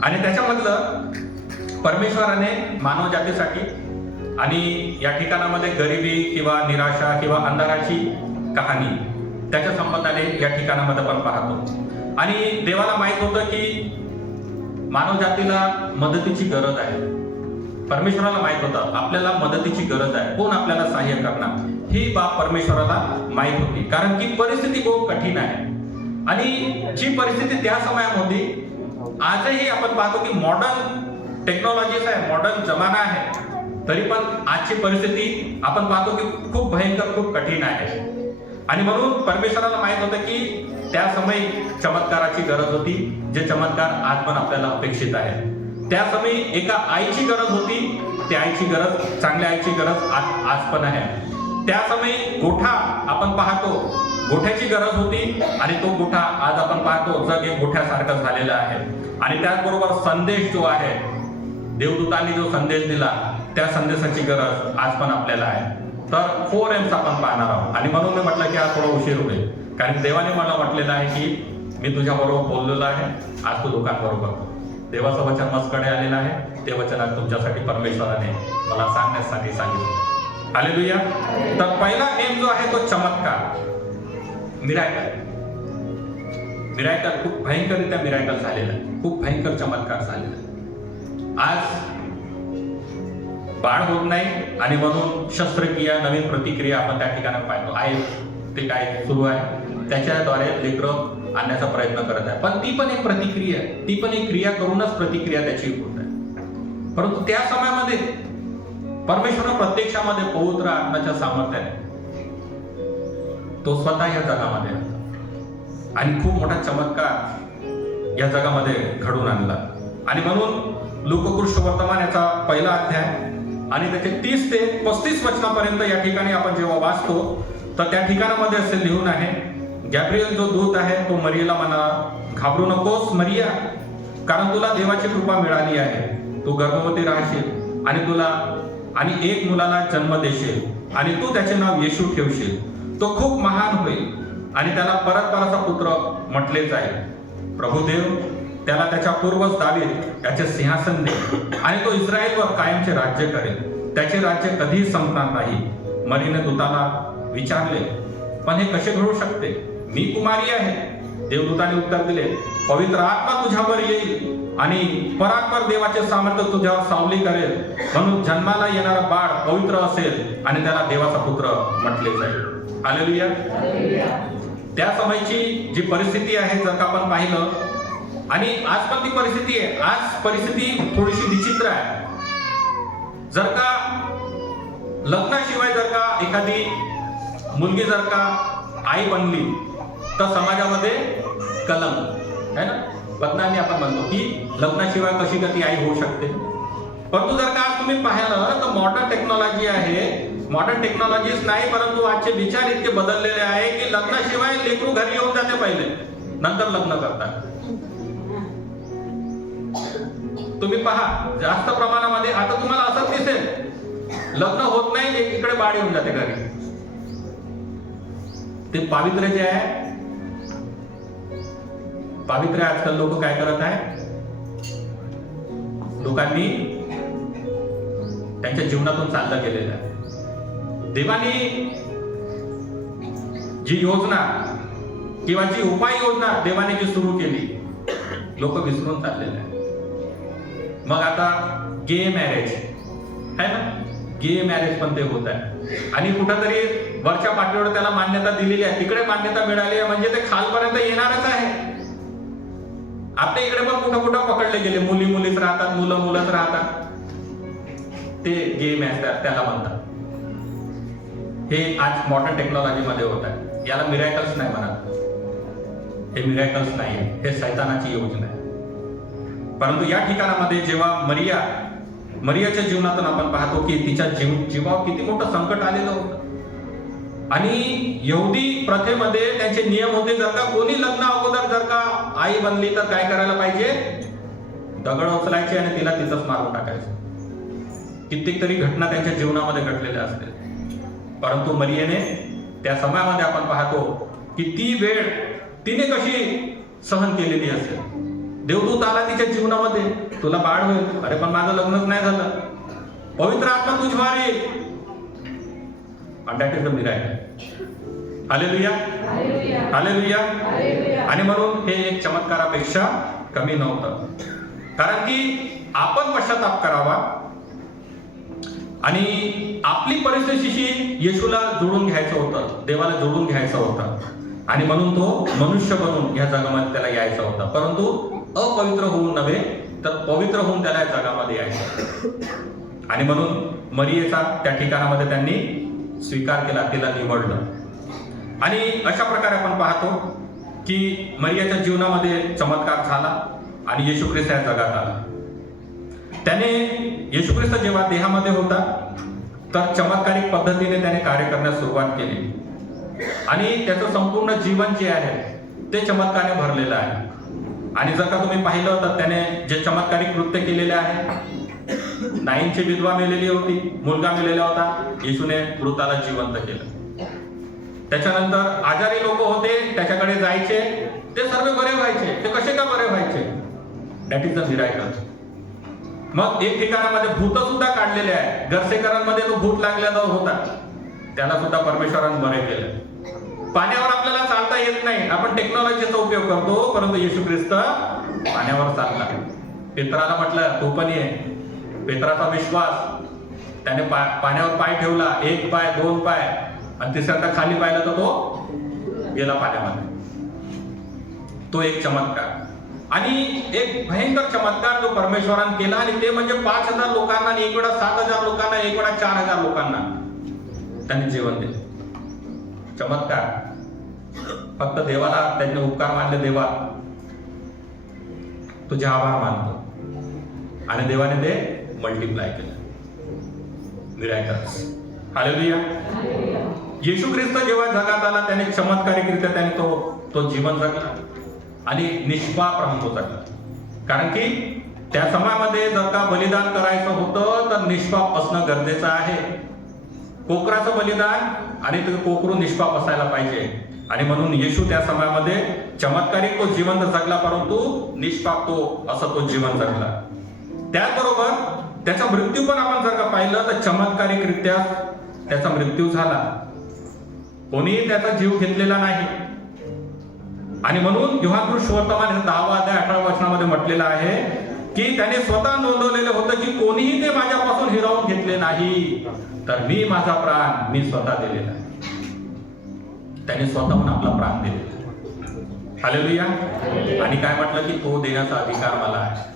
आणि त्याच्यामधलं परमेश्वराने मानव जातीसाठी आणि या ठिकाणामध्ये गरिबी किंवा निराशा किंवा अंधाराची कहाणी त्याच्या संबंधाने या ठिकाणामध्ये आपण पाहतो. आणि देवाला माहित होतं की मानव जातीला मदतीची गरज आहे. परमेश्वराला माहित होतं आपल्याला मदतीची गरज आहे, कोण आपल्याला सहाय्य करणार, ही बाब परमेश्वराला माहित होती. कारण की परिस्थिती खूप कठीण आहे आणि जी परिस्थिती त्या समयामध्ये, आजही आपण पाहतो की मॉडर्न टेक्नॉलॉजीज आहे, मॉडर्न जमाना आहे, तरी पण आजची परिस्थिती आपण पाहतो की खूप भयंकर, खूप कठीण आहे. आणि म्हणून परमेश्वराला माहित होतं की त्या समयी चमत्काराची गरज होती, जे चमत्कार आज पण आपल्याला अपेक्षित आहे. त्या समयी एका आईची गरज होती, त्या आईची गरज, चांगल्या आईची गरज आज पण आहे. त्या समयी गोठा आपण पाहतो, गोठ्याची गरज होती आणि तो गोठा आज आपण पाहतो जग एक गोठ्यासारखं झालेलं आहे. आणि त्याचबरोबर संदेश जो आहे, देवदूतांनी जो संदेश दिला त्या संदेशाची गरज आज पण आपल्याला आहे. तर 4 M's आपण पाहणार आहोत. आणि म्हणून मी म्हटलं की आज थोडा उशीर होईल, कारण देवाने मला म्हटलेलं आहे की मी तुझ्याबरोबर बोललेलो आहे, आज तू लोकांबरोबर बोल. देवाचं वचन मजकडे आलेलं आहे, ते वचन आज तुमच्यासाठी परमेश्वराने मला सांगण्यासाठी सांगितलं. हालेलुया. तर पहिला M जो आहे तो चमत्कार, मिराकल. मिराकल खूप भयंकररित्या मिराकल झालेला आहे, खूप भयंकर चमत्कार झालेला आहे. आज बाळ होत नाही आणि म्हणून शस्त्रक्रिया, नवीन प्रतिक्रिया आपण त्या ठिकाणी पाहतो आहे, ते काय सुरू आहे, त्याच्याद्वारे लेकरं आणण्याचा प्रयत्न करत आहे. पण ती पण एक प्रतिक्रिया, ती पण एक क्रिया करूनच प्रतिक्रिया त्याची होत आहे. परंतु त्या समयामध्ये परमेश्वर प्रत्यक्षामध्ये पवित्र आत्म्याच्या सामर्थ्याने तो स्वतः या जगामध्ये आणि खूप मोठा चमत्कार या जगामध्ये घडून आणला. आणि म्हणून लोककृष्ण वर्तमान याचा पहिला अध्याय आणि त्याचे 30 ते 35 वचनापर्यंत या ठिकाणी आपण जेव्हा वाचतो तर त्या ठिकाणामध्ये असे लिहून आहे, गॅब्रिएल जो दूत आहे तो मरियेला म्हणाला, घाबरू नकोस मरिया, कारण तुला देवाची कृपा मिळाली आहे. तू गर्भवती राहशील आणि एक मुलाला जन्म देशील आणि तू त्याचे नाव येशू ठेवशील. तो खूप महान होईल आणि त्याला परस्पराचा पुत्र म्हटले जाईल. प्रभुदेव त्याला त्याच्या पूर्वज दावीद याचे सिंहासन दे आणि तो इस्रायलवर कायमचे राज्य करेल. त्याचे राज्य कधीही संपणार नाही. मरीने दूताला विचारले, पण हे कसे घडू शकते? मी कुमारी आहे. देवदूताने उत्तर दिले, पवित्र आत्मा तुझ्यावर येईल आणि परात्पर देवाचे सामर्थ्य तुझ्यावर सावली करेल. म्हणून जन्माला येणारा बाळ पवित्र असेल आणि त्याला देवाचा पुत्र म्हटले जाईल. हालेलुया. त्या समयची जी परिस्थिती आहे जर का आपण पाहिलं, आणि आज पण ती परिस्थिती आहे. आज परिस्थिती थोडीशी विचित्र आहे. जर का लग्नाशिवाय जर का एखादी मुलगी जर का आई बनली तर समाजामध्ये कलंक है ना, बदनामी आपण म्हणतो की लग्नाशिवाय कशी का ती आई होऊ शकते. परंतु जर का आज तुम्ही पाहिलं तर मॉडर्न टेक्नॉलॉजी आहे, मॉडर्न टेक्नॉलॉजीच नाही परंतु आजचे विचार इतके बदललेले आहे की लग्नाशिवाय लेकरू घरी येऊन जाते पहिले, नंतर लग्न करतात. तुम्ही पहा जास्त प्रमाणामध्ये आता तुम्हाला असंच दिसेल, लग्न होत नाही इकडे बाळ येऊन जाते घरी. ते पावित्र्य जे आहे, पावित्र्य आजकाल लोक काय करत आहे, लोकांनी त्यांच्या जीवनातून चाललं गेलेलं आहे. देवानी जी योजना किंवा जी उपाययोजना देवाने जी सुरू केली, लोक विसरून चाललेले आहे. मग आता गे मॅरेज है ना, गे मॅरेज पण ते होत आहे आणि कुठंतरी वरच्या पातळीवर त्याला मान्यता दिलेली आहे, तिकडे मान्यता मिळाली आहे म्हणजे ते खालपर्यंत येणारच आहे. आपल्या इकडे पण कुठं कुठं पकडले गेले, मुली मुलीच राहतात, मुलं मुलंच राहतात, ते गे मॅरेज त्याला म्हणतात. हे आज मॉडर्न टेक्नॉलॉजी मध्ये होत आहे. याला मिरॅकल्स नाही म्हणत, हे मिरॅकल्स नाही आहे, हे सैतानाची योजना आहे. परंतु या ठिकाणामध्ये जेव्हा मरियाच्या जीवनातून आपण पाहतो की तिच्या जीवावर किती मोठं संकट आलेलं होतं. आणि यहुदी प्रथेमध्ये त्यांचे नियम होते, जर का कोणी लग्न अगोदर जर का आई बनली तर काय करायला पाहिजे, दगड उचलायचे आणि तिला तिथंच मारून टाकायचं. कित्येक तरी घटना त्यांच्या जीवनामध्ये घडलेल्या असते. परंतु मरियेने त्या समयामध्ये आपण पाहतो की ती वेळ तिने कशी सहन केलेली असेल. देवदूत आला तिच्या जीवनामध्ये, तुला बाळ होईल, अरे पण माझं लग्नच नाही झालं, पवित्र आत्मा तुझ्यावर येईल. That is the miracle. Hallelujah, hallelujah. आणि म्हणून हे एक चमत्कारापेक्षा कमी नव्हतं, कारण की आपण पश्चाताप करावा आणि आपली परिस्थितीशी येशूला जोडून घ्यायचं होतं, देवाला जोडून घ्यायचं होतं. आणि म्हणून तो मनुष्य बनून या जगामध्ये त्याला यायचा होता, परंतु अपवित्र होऊन नव्हे तर पवित्र होऊन त्याला या जगामध्ये यायचं. आणि म्हणून मरियेचा त्या ठिकाणामध्ये त्यांनी स्वीकार केला, तिला निवडलं. आणि अशा प्रकारे आपण पाहतो की मरियेच्या जीवनामध्ये चमत्कार झाला आणि येशू ख्रिस्त या जगात आला. त्याने येशू ख्रिस्त जेव्हा देहामध्ये होता तर चमत्कारिक पद्धतीने त्याने कार्य करण्यास सुरुवात केली आणि त्याचं संपूर्ण जीवन जे आहे ते चमत्काराने भरलेलं आहे. आणि जर का तुम्ही पाहिलं तर त्याने जे चमत्कारिक कृत्य केलेले आहे, नाईनची विधवा मेलेली होती, मुलगा मेलेला होता, येशूने मृताला जिवंत केलं. त्याच्यानंतर आजारी लोक होते, त्याच्याकडे जायचे, ते सर्व बरे व्हायचे. ते कसे का बरे व्हायचे? That is the miracle. मग एक ठिकाणामध्ये भूत सुद्धा काढलेले आहे. गर्सेकरांमध्ये तो भूत लागलेला होता, त्याला सुद्धा परमेश्वराने बरे केले. पाण्यावर आपल्याला चालता येत नाही, आपण टेक्नॉलॉजीचा उपयोग करतो, परंतु येशू ख्रिस्त पाण्यावर चालला. पेत्राला म्हटलं तू पण ये. पेत्राचा विश्वास, त्याने पाण्यावर पाय ठेवला, एक पाय, दोन पाय, आणि तिसऱ्यांदा खाली पाहिला तर तो गेला पाण्यामध्ये. तो एक चमत्कार. आणि एक भयंकर चमत्कार जो परमेश्वराने केला, आणि ते म्हणजे 5,000 लोकांना, आणि एक वेळा 7,000 लोकांना, एक वेळा 4,000 लोकांना त्यांनी जेवण दिले. चमत्कार. फक्त देवाला त्यांनी उपकार मानले, देवा तुझे आभार मानतो, आणि देवाने ते मल्टिप्लाय केलं. मिराकल्स. हालेलुया. येशू ख्रिस्त जेव्हा जगात आला त्याने चमत्कारिकरित्या त्याने तो जीवन जगला आणि निष्पाप राहून तो जगला. कारण की त्या समयामध्ये जर का बलिदान करायचं होतं तर निष्पाप असणं गरजेचं आहे. कोकराचं बलिदान आणि ते कोकरू निष्पाप असायला पाहिजे. आणि म्हणून येशू त्या समयामध्ये चमत्कारिक तो जिवंत जगला, परंतु निष्पाप तो असं तो जीवन जगला. त्याचबरोबर त्याचा मृत्यू पण आपण जर का पाहिलं तर चमत्कारिकरित्या त्याचा मृत्यू झाला. कोणीही त्याचा जीव घेतलेला नाही. आणि म्हणून यूहन्ना सुवर्तमान 10 अध्याय 18 वचनामध्ये म्हटलेलं आहे की त्याने स्वतः नोंदवलेलं होतं की कोणीही ते माझ्यापासून हिरावून घेतले नाही, तर मी माझा प्राण मी स्वतः दिलेला आहे. त्याने स्वतःहून आपला प्राण दिलेला. हालेलुया. आणि काय म्हटलं की तो देण्याचा अधिकार मला आहे,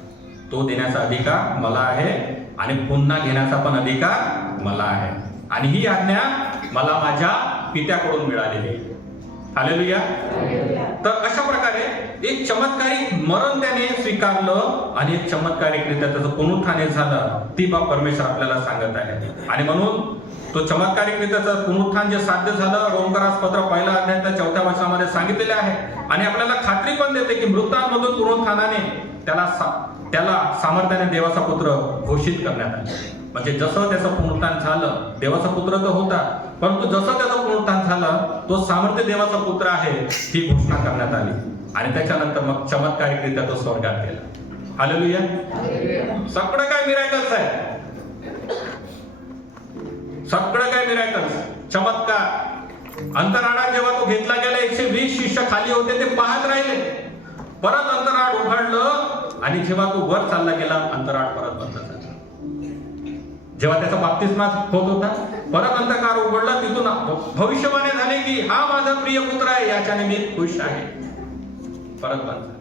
तो देण्याचा अधिकार मला आहे आणि पुन्हा घेण्याचा पण अधिकार मला आहे. आणि ही आज्ञा मला माझ्या पित्याकडून मिळालेली आहे. हालेलुया. तर अशा प्रकारे एक चमत्कारिक मरण त्याने स्वीकारलं आणि एक चमत्कारिकरित्या त्याचं पुनरुत्थान झालं. ती बाब परमेश्वर आपल्याला सांगत आहे. आणि म्हणून तो चमत्कारिकरित्या त्याचं पुनरुत्थान जे साध्य झालं, रोमकारास पत्र 1 अध्याय 4 वचनामध्ये सांगितलेले आहे. आणि आपल्याला खात्री पण देते की मृतांमधून पुनरुत्थानाने त्याला सामर्थ्याने देवाचा पुत्र घोषित करण्यात आले. म्हणजे जसं त्याचं पुनरुत्थान झालं, देवाचा पुत्र तर होता, परंतु जसं त्याचं पुनरुत्थान झालं तो सामर्थ्य देवाचा पुत्र आहे ही घोषणा करण्यात आली. आणि त्याच्यानंतर मग चमत्कारिकरित्या तो स्वर्गात गेला. हालेलुया. सगळं काय मिराकल्स आहे, सगळं काय मिराकल्स, चमत्कार. अंतराळात जेव्हा तो घेतला गेला 120 शिष्य खाली होते, ते पाहत राहिले. परत अंतराळ उघडलं आणि जेव्हा तो वर चालला गेला अंतराळ परत बंद झाला. जेव्हा त्याचा बाप्तिस्मा होत होता परत अंतराळ उघडला, तिथून भविष्यवाणी झाले की हा माझा प्रिय पुत्र आहे, याच्याने मी खुश आहे. परत बंद झाला.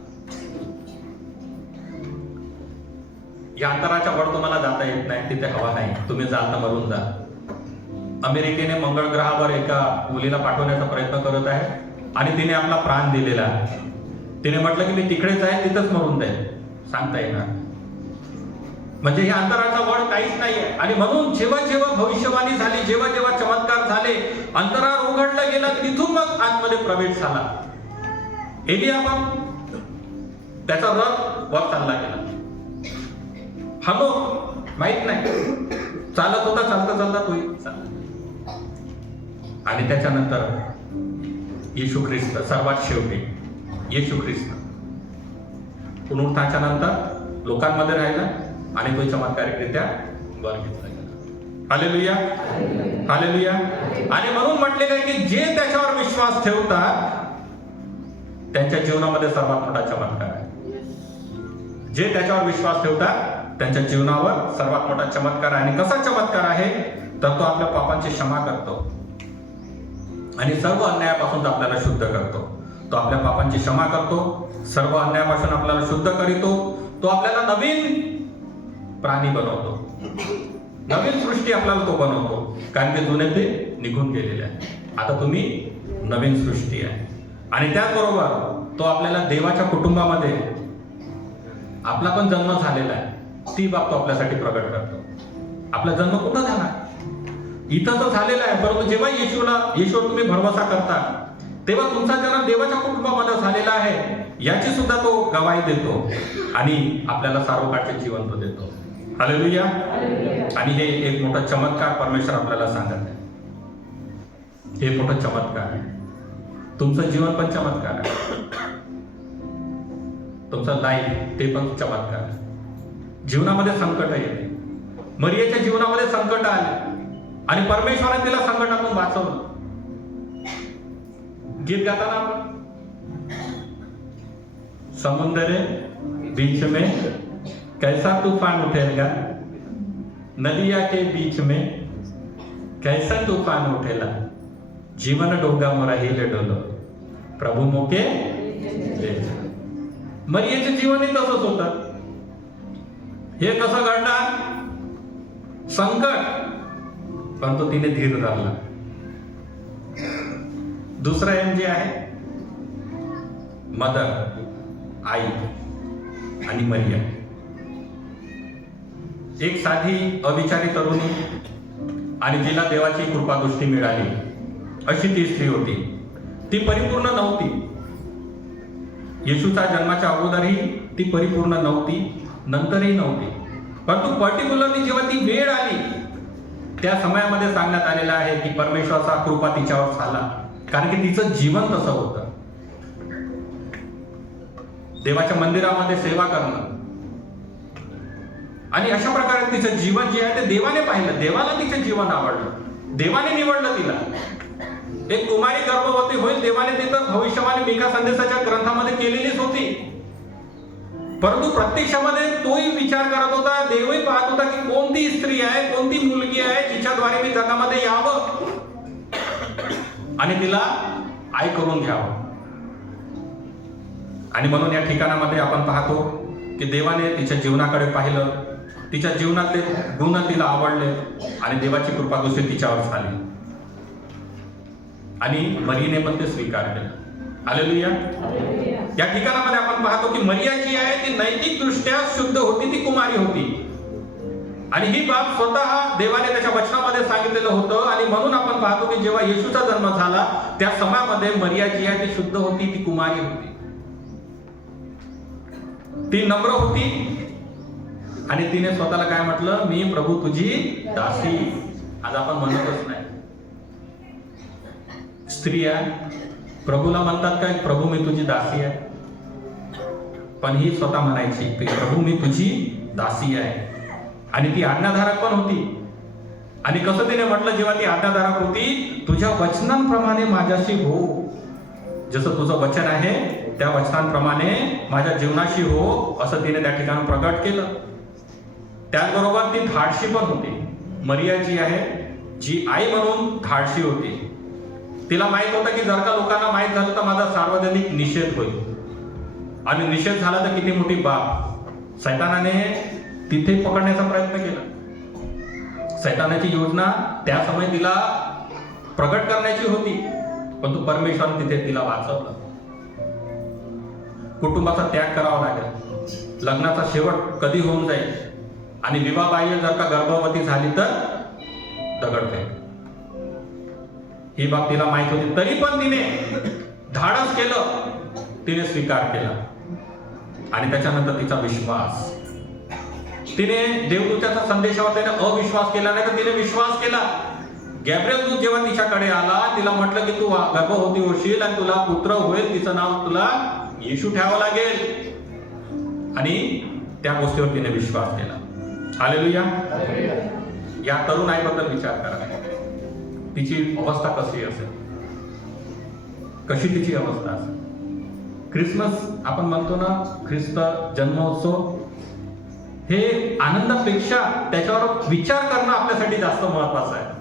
या अंतराच्या वर तुम्हाला जाता येत नाही, तिथे हवा नाही, तुम्ही जाल तर मरून जा. अमेरिकेने मंगळ ग्रहावर एका मुलीला पाठवण्याचा प्रयत्न करत आहे आणि तिने आपला प्राण दिलेला आहे. तिने म्हटलं की मी तिकडेच आहे, तिथंच मरून जाईल, सांगता येणार. म्हणजे हे अंतराचा वळ काहीच नाहीये. आणि म्हणून जेव्हा जेव्हा भविष्यवाणी झाली, जेव्हा जेव्हा चमत्कार झाले, अंतराळ उघडलं गेलं, तिथून मग आतमध्ये प्रवेश झाला. एलिया पण त्याचा रथ वर चालला गेला. हनोक माहित नाही, चालत होता, चालता चालता तोही चालला. आणि त्याच्यानंतर येशू ख्रिस्त सर्वात शेवटी येशू ख्रिस्त पुनरुत्थानाच्या नंतर लोकांमध्ये राहिला आणि तो चमत्कारिकरित्या वर घेतला गेला. हालेलुया. हालेलुया. आणि म्हणून म्हटलेलं आहे की जे त्याच्यावर विश्वास ठेवतात त्यांच्या जीवनामध्ये सर्वात मोठा चमत्कार आहे. जे त्याच्यावर विश्वास ठेवतात त्यांच्या जीवनावर सर्वात मोठा चमत्कार आहे. आणि कसा चमत्कार आहे तर तो आपल्या पापांची क्षमा करतो आणि सर्व अन्यायापासून आपल्याला शुद्ध करतो. तो आपल्या पापांची क्षमा करतो, सर्व अन्यायापासून आपल्याला शुद्ध करीतो. तो आपल्याला नवीन प्राणी बनवतो, नवीन सृष्टी आपल्याला तो बनवतो. कारण ते जुने ते निघून गेलेले आहे, आता तुम्ही नवीन सृष्टी आहे. आणि त्याचबरोबर तो आपल्याला देवाच्या कुटुंबामध्ये आपला पण जन्म झालेला आहे ती बाब तो आपल्यासाठी प्रगट करतो. आपला जन्म कुठं झाला, इथं तर झालेला आहे, परंतु जेव्हा येशूवर तुम्ही भरवसा करता तेव्हा तुमचा जन्म देवाच्या कुटुंबामध्ये झालेला आहे याची सुद्धा तो गवाही देतो आणि आपल्याला सार्वकाळचे जीवन तो देतो. हालेलुया. आणि हे एक मोठा चमत्कार परमेश्वर आपल्याला सांगत आहे. हे मोठा चमत्कार आहे. तुमचं जीवन पण चमत्कार आहे, तुमचं लाईफ ते पण चमत्कार आहे. जीवनामध्ये संकट येते, मरियेच्या जीवनामध्ये संकट आले आणि परमेश्वराने तिला संकटातून वाचवलं. गीत गाताना आपण समुद्र बीच में कैसा तूफान उठेगा, नदिया के बीच में कैसा तूफान उठेला, जीवन डोगा मोरा हिले डोलो, प्रभू मोके. मरियेचं जीवनही तसंच होतं. हे कसं घडणार, संकट, परंतु तिने धीर धरला. दुसरा एम जे आहे मदर, आई आणि मरियम. एक साधी अविचारी तरुणी आणि जिला देवाची कृपादृष्टी मिळाली अशी ती स्त्री होती. ती परिपूर्ण नव्हती. येशूच्या जन्माच्या अगोदरही ती परिपूर्ण नव्हती, नंतरही नव्हती. परंतु पर्टिक्युलरली जेव्हा ती वेळ आली त्या समयामध्ये सांगण्यात आलेलं आहे की परमेश्वराचा कृपा तिच्यावर झाला, कारण की तिचं जीवन तसं होतं. देवाच्या मंदिरामध्ये सेवा करणं आणि अशा प्रकारे तिचं जीवन जे आहे ते देवाने पाहिलं. देवाला तिचं जीवन आवडलं, देवाने निवडलं तिला. एक कुमारी गर्भवती होईल, देवाने तिथं भविष्यवाणी मिका संदेशाच्या ग्रंथामध्ये केलेलीच होती. परंतु प्रत्यक्षामध्ये तोही विचार करत होता, देवही पाहत होता की कोणती स्त्री आहे, कोणती मुलगी आहे जिच्याद्वारे मी जगामध्ये यावं आणि तिला आई करून घ्यावं. आणि म्हणून या ठिकाणामध्ये आपण पाहतो की देवाने तिच्या जीवनाकडे पाहिलं, तिच्या जीवनातले गुण तिला आवडले आणि देवाची कृपा दुसरी तिच्यावर झाली आणि मरीने पण ते स्वीकार केलं. हालेलुया. या ठिकाणामध्ये आपण पाहतो की मरिया जी आहे ती नैतिक दृष्ट्या शुद्ध होती, ती कुमारी होती आणि ही बाब स्वतः देवाने त्याच्या वचनामध्ये सांगितलेलं होतं. आणि म्हणून आपण पाहतो की जेव्हा येशूचा जन्म झाला त्या समयामध्ये मरिया जी आहे ती शुद्ध होती, ती कुमारी होती, ती नम्र होती आणि तिने स्वतःला काय म्हटलं, मी प्रभू तुझी दासी. आज आपण म्हणतच नाही. स्त्रिया प्रभूला म्हणतात काय, प्रभू मी तुझी दासी आहे, पण ही स्वतः म्हणायची की प्रभू मी तुझी दासी आहे. आणि ती आज्ञाधारक पण होती. आणि कसं तिने म्हटलं, जेव्हा ती आज्ञाधारक होती, तुझ्या वचनांप्रमाणे माझ्याशी हो, जसं तुझं वचन आहे त्या वचनांप्रमाणे माझ्या जीवनाशी हो, असं तिने त्या ठिकाणी प्रकट केलं. त्याचबरोबर ती धाडशी पण होती. मरिया जी आहे, जी आई म्हणून धाडशी होती. तिला माहित होतं की जर का लोकांना माहित झालं तर माझा सार्वजनिक निषेध होईल आणि निषेध झाला तर किती मोठी बाब. सैतानाने तिथे पकडण्याचा प्रयत्न केला. सैतानाची योजना त्या समय तिला प्रकट करण्याची होती, परंतु परमेश्वराने तिथे तिला वाचवलं. कुटुंबाचा त्याग करावा लागेल, लग्नाचा शेवट कधी होऊन जाईल आणि विवाहबाह्य जर का गर्भवती झाली तर दगडफेक. ही बाब तिला माहित होती, तरी पण तिने धाडस केलं, तिने स्वीकार केला. आणि त्याच्यानंतर तिचा विश्वास, तिने देवदूताच्या संदेशावर त्याने अविश्वास केला नाही तर तिने विश्वास केला. गॅब्रिएल दूत जेव्हा तिच्याकडे आला, तिला म्हटलं की तू गर्भवती होशील आणि तुला पुत्र होईल, तिचं नाव तुला येशू ठेवावं लागेल. आणि त्या गोष्टीवर तिने विश्वास केला. हालेलुया. या तरुण आईबद्दल विचार करा, तिची अवस्था कशी असेल, कशी तिची अवस्था असेल. ख्रिसमस आपण म्हणतो ना, ख्रिस्त जन्मोत्सव, हे आनंदापेक्षा त्याच्यावर विचार करणं आपल्यासाठी जास्त महत्वाचं आहे.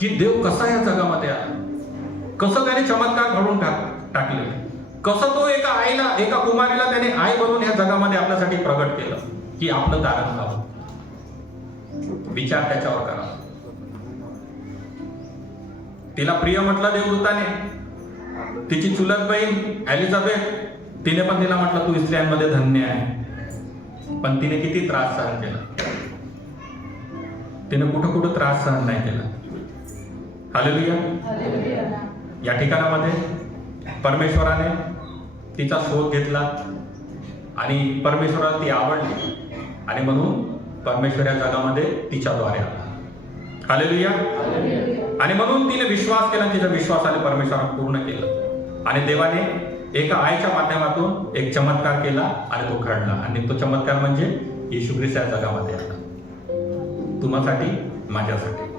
की देव कसा या जगामध्ये आला, कसं त्याने चमत्कार घडून टाकले, कसं तो एका आईला, एका कुमारीला त्याने आई बनवून ह्या जगामध्ये आपल्यासाठी प्रगट केलं की आपलं तारण व्हावं. विचार त्याच्यावर करा. तिला प्रिय म्हटलं देवदूताने. तिची चुलत बहीण एलिझाबेथ, तिने पण तिला म्हटलं तू स्त्रियांमध्ये धन्य आहे. पण तिने किती त्रास सहन केला, तिने कुठं कुठं त्रास सहन नाही केला. हालेलुया. या ठिकाणामध्ये परमेश्वराने तिचा शोध घेतला आणि परमेश्वराला ती आवडली आणि म्हणून परमेश्वर या जगामध्ये तिच्याद्वारे आला. हालेलुया. आणि म्हणून तिने विश्वास केला, तिच्या विश्वासाने परमेश्वराने पूर्ण केलं आणि देवाने एका आईच्या माध्यमातून एक चमत्कार केला आणि तो घडला. आणि तो चमत्कार म्हणजे येशू ख्रिस्त या जगामध्ये आला, तुम्हासाठी, माझ्यासाठी.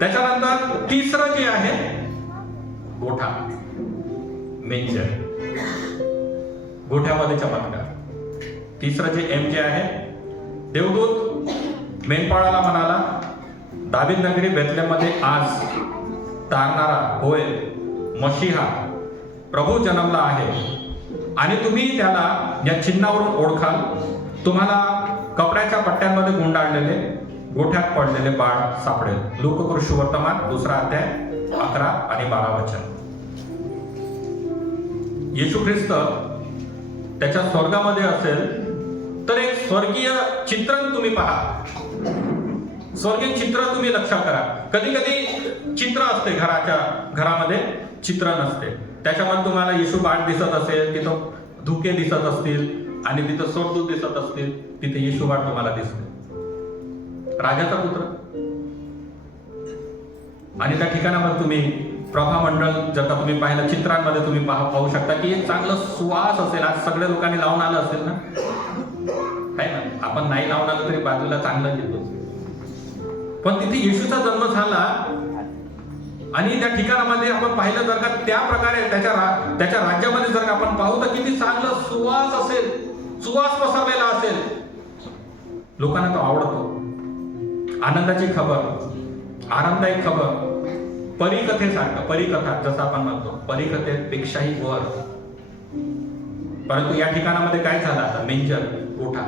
त्याच्यानंतर तिसरं जे आहे गोठा, मेंजर, गोठ्यामध्ये चमत्कार. तिसरं जे एम जे आहे, देवदूत मेंढपाळाला म्हणाला, दावीद नगरी बेथलेहममध्ये आज तारणारा होय मशीहा प्रभू जन्मला आहे आणि तुम्ही त्याला या चिन्हावरून ओळखाल. तुम्हाला कपड्याच्या पट्ट्यांमध्ये गुंडाळलेले, गोठ्यात पडलेले बाळ सापडेल. लोककृष वर्तमान 2 अध्याय 11 आणि 12 वचन. येशू ख्रिस्त त्याच्या स्वर्गामध्ये असेल तर एक स्वर्गीय चित्रण तुम्ही पहा, स्वर्गीय चित्र तुम्ही लक्षात करा. कधी कधी चित्र असते, घरामध्ये चित्र नसते, त्याच्यामध्ये तुम्हाला येशू बाळ दिसत असेल, तिथं धुके दिसत असतील आणि तिथं स्वर्गदूत दिसत असतील, तिथे येशू बाळ तुम्हाला दिसते. राजाचा पुत्र. आणि त्या ठिकाणावर तुम्ही प्रभा मंडळ जर का तुम्ही पाहिलं चित्रांमध्ये तुम्ही पाहू शकता की एक चांगलं सुवास असेल. आज सगळ्या लोकांनी लावून आलं असेल ना, आहे ना. आपण नाही लावून आलं तरी बाजूला चांगलं घेतो. पण तिथे येशूचा जन्म झाला आणि त्या ठिकाणामध्ये आपण पाहिलं जर का त्या प्रकारे त्याच्या राज्यामध्ये जर का आपण पाहू तर किती चांगलं सुवास असेल, सुवास पसरलेला असेल. लोकांना तो आवडतो. आनंदाची खबर, आरामदायक खबर, परिकथेसारखं, परिकथा जसं आपण म्हणतो परिकथेपेक्षाही वर. परंतु या ठिकाणामध्ये काय झालं आता, मेंजर, गोठा.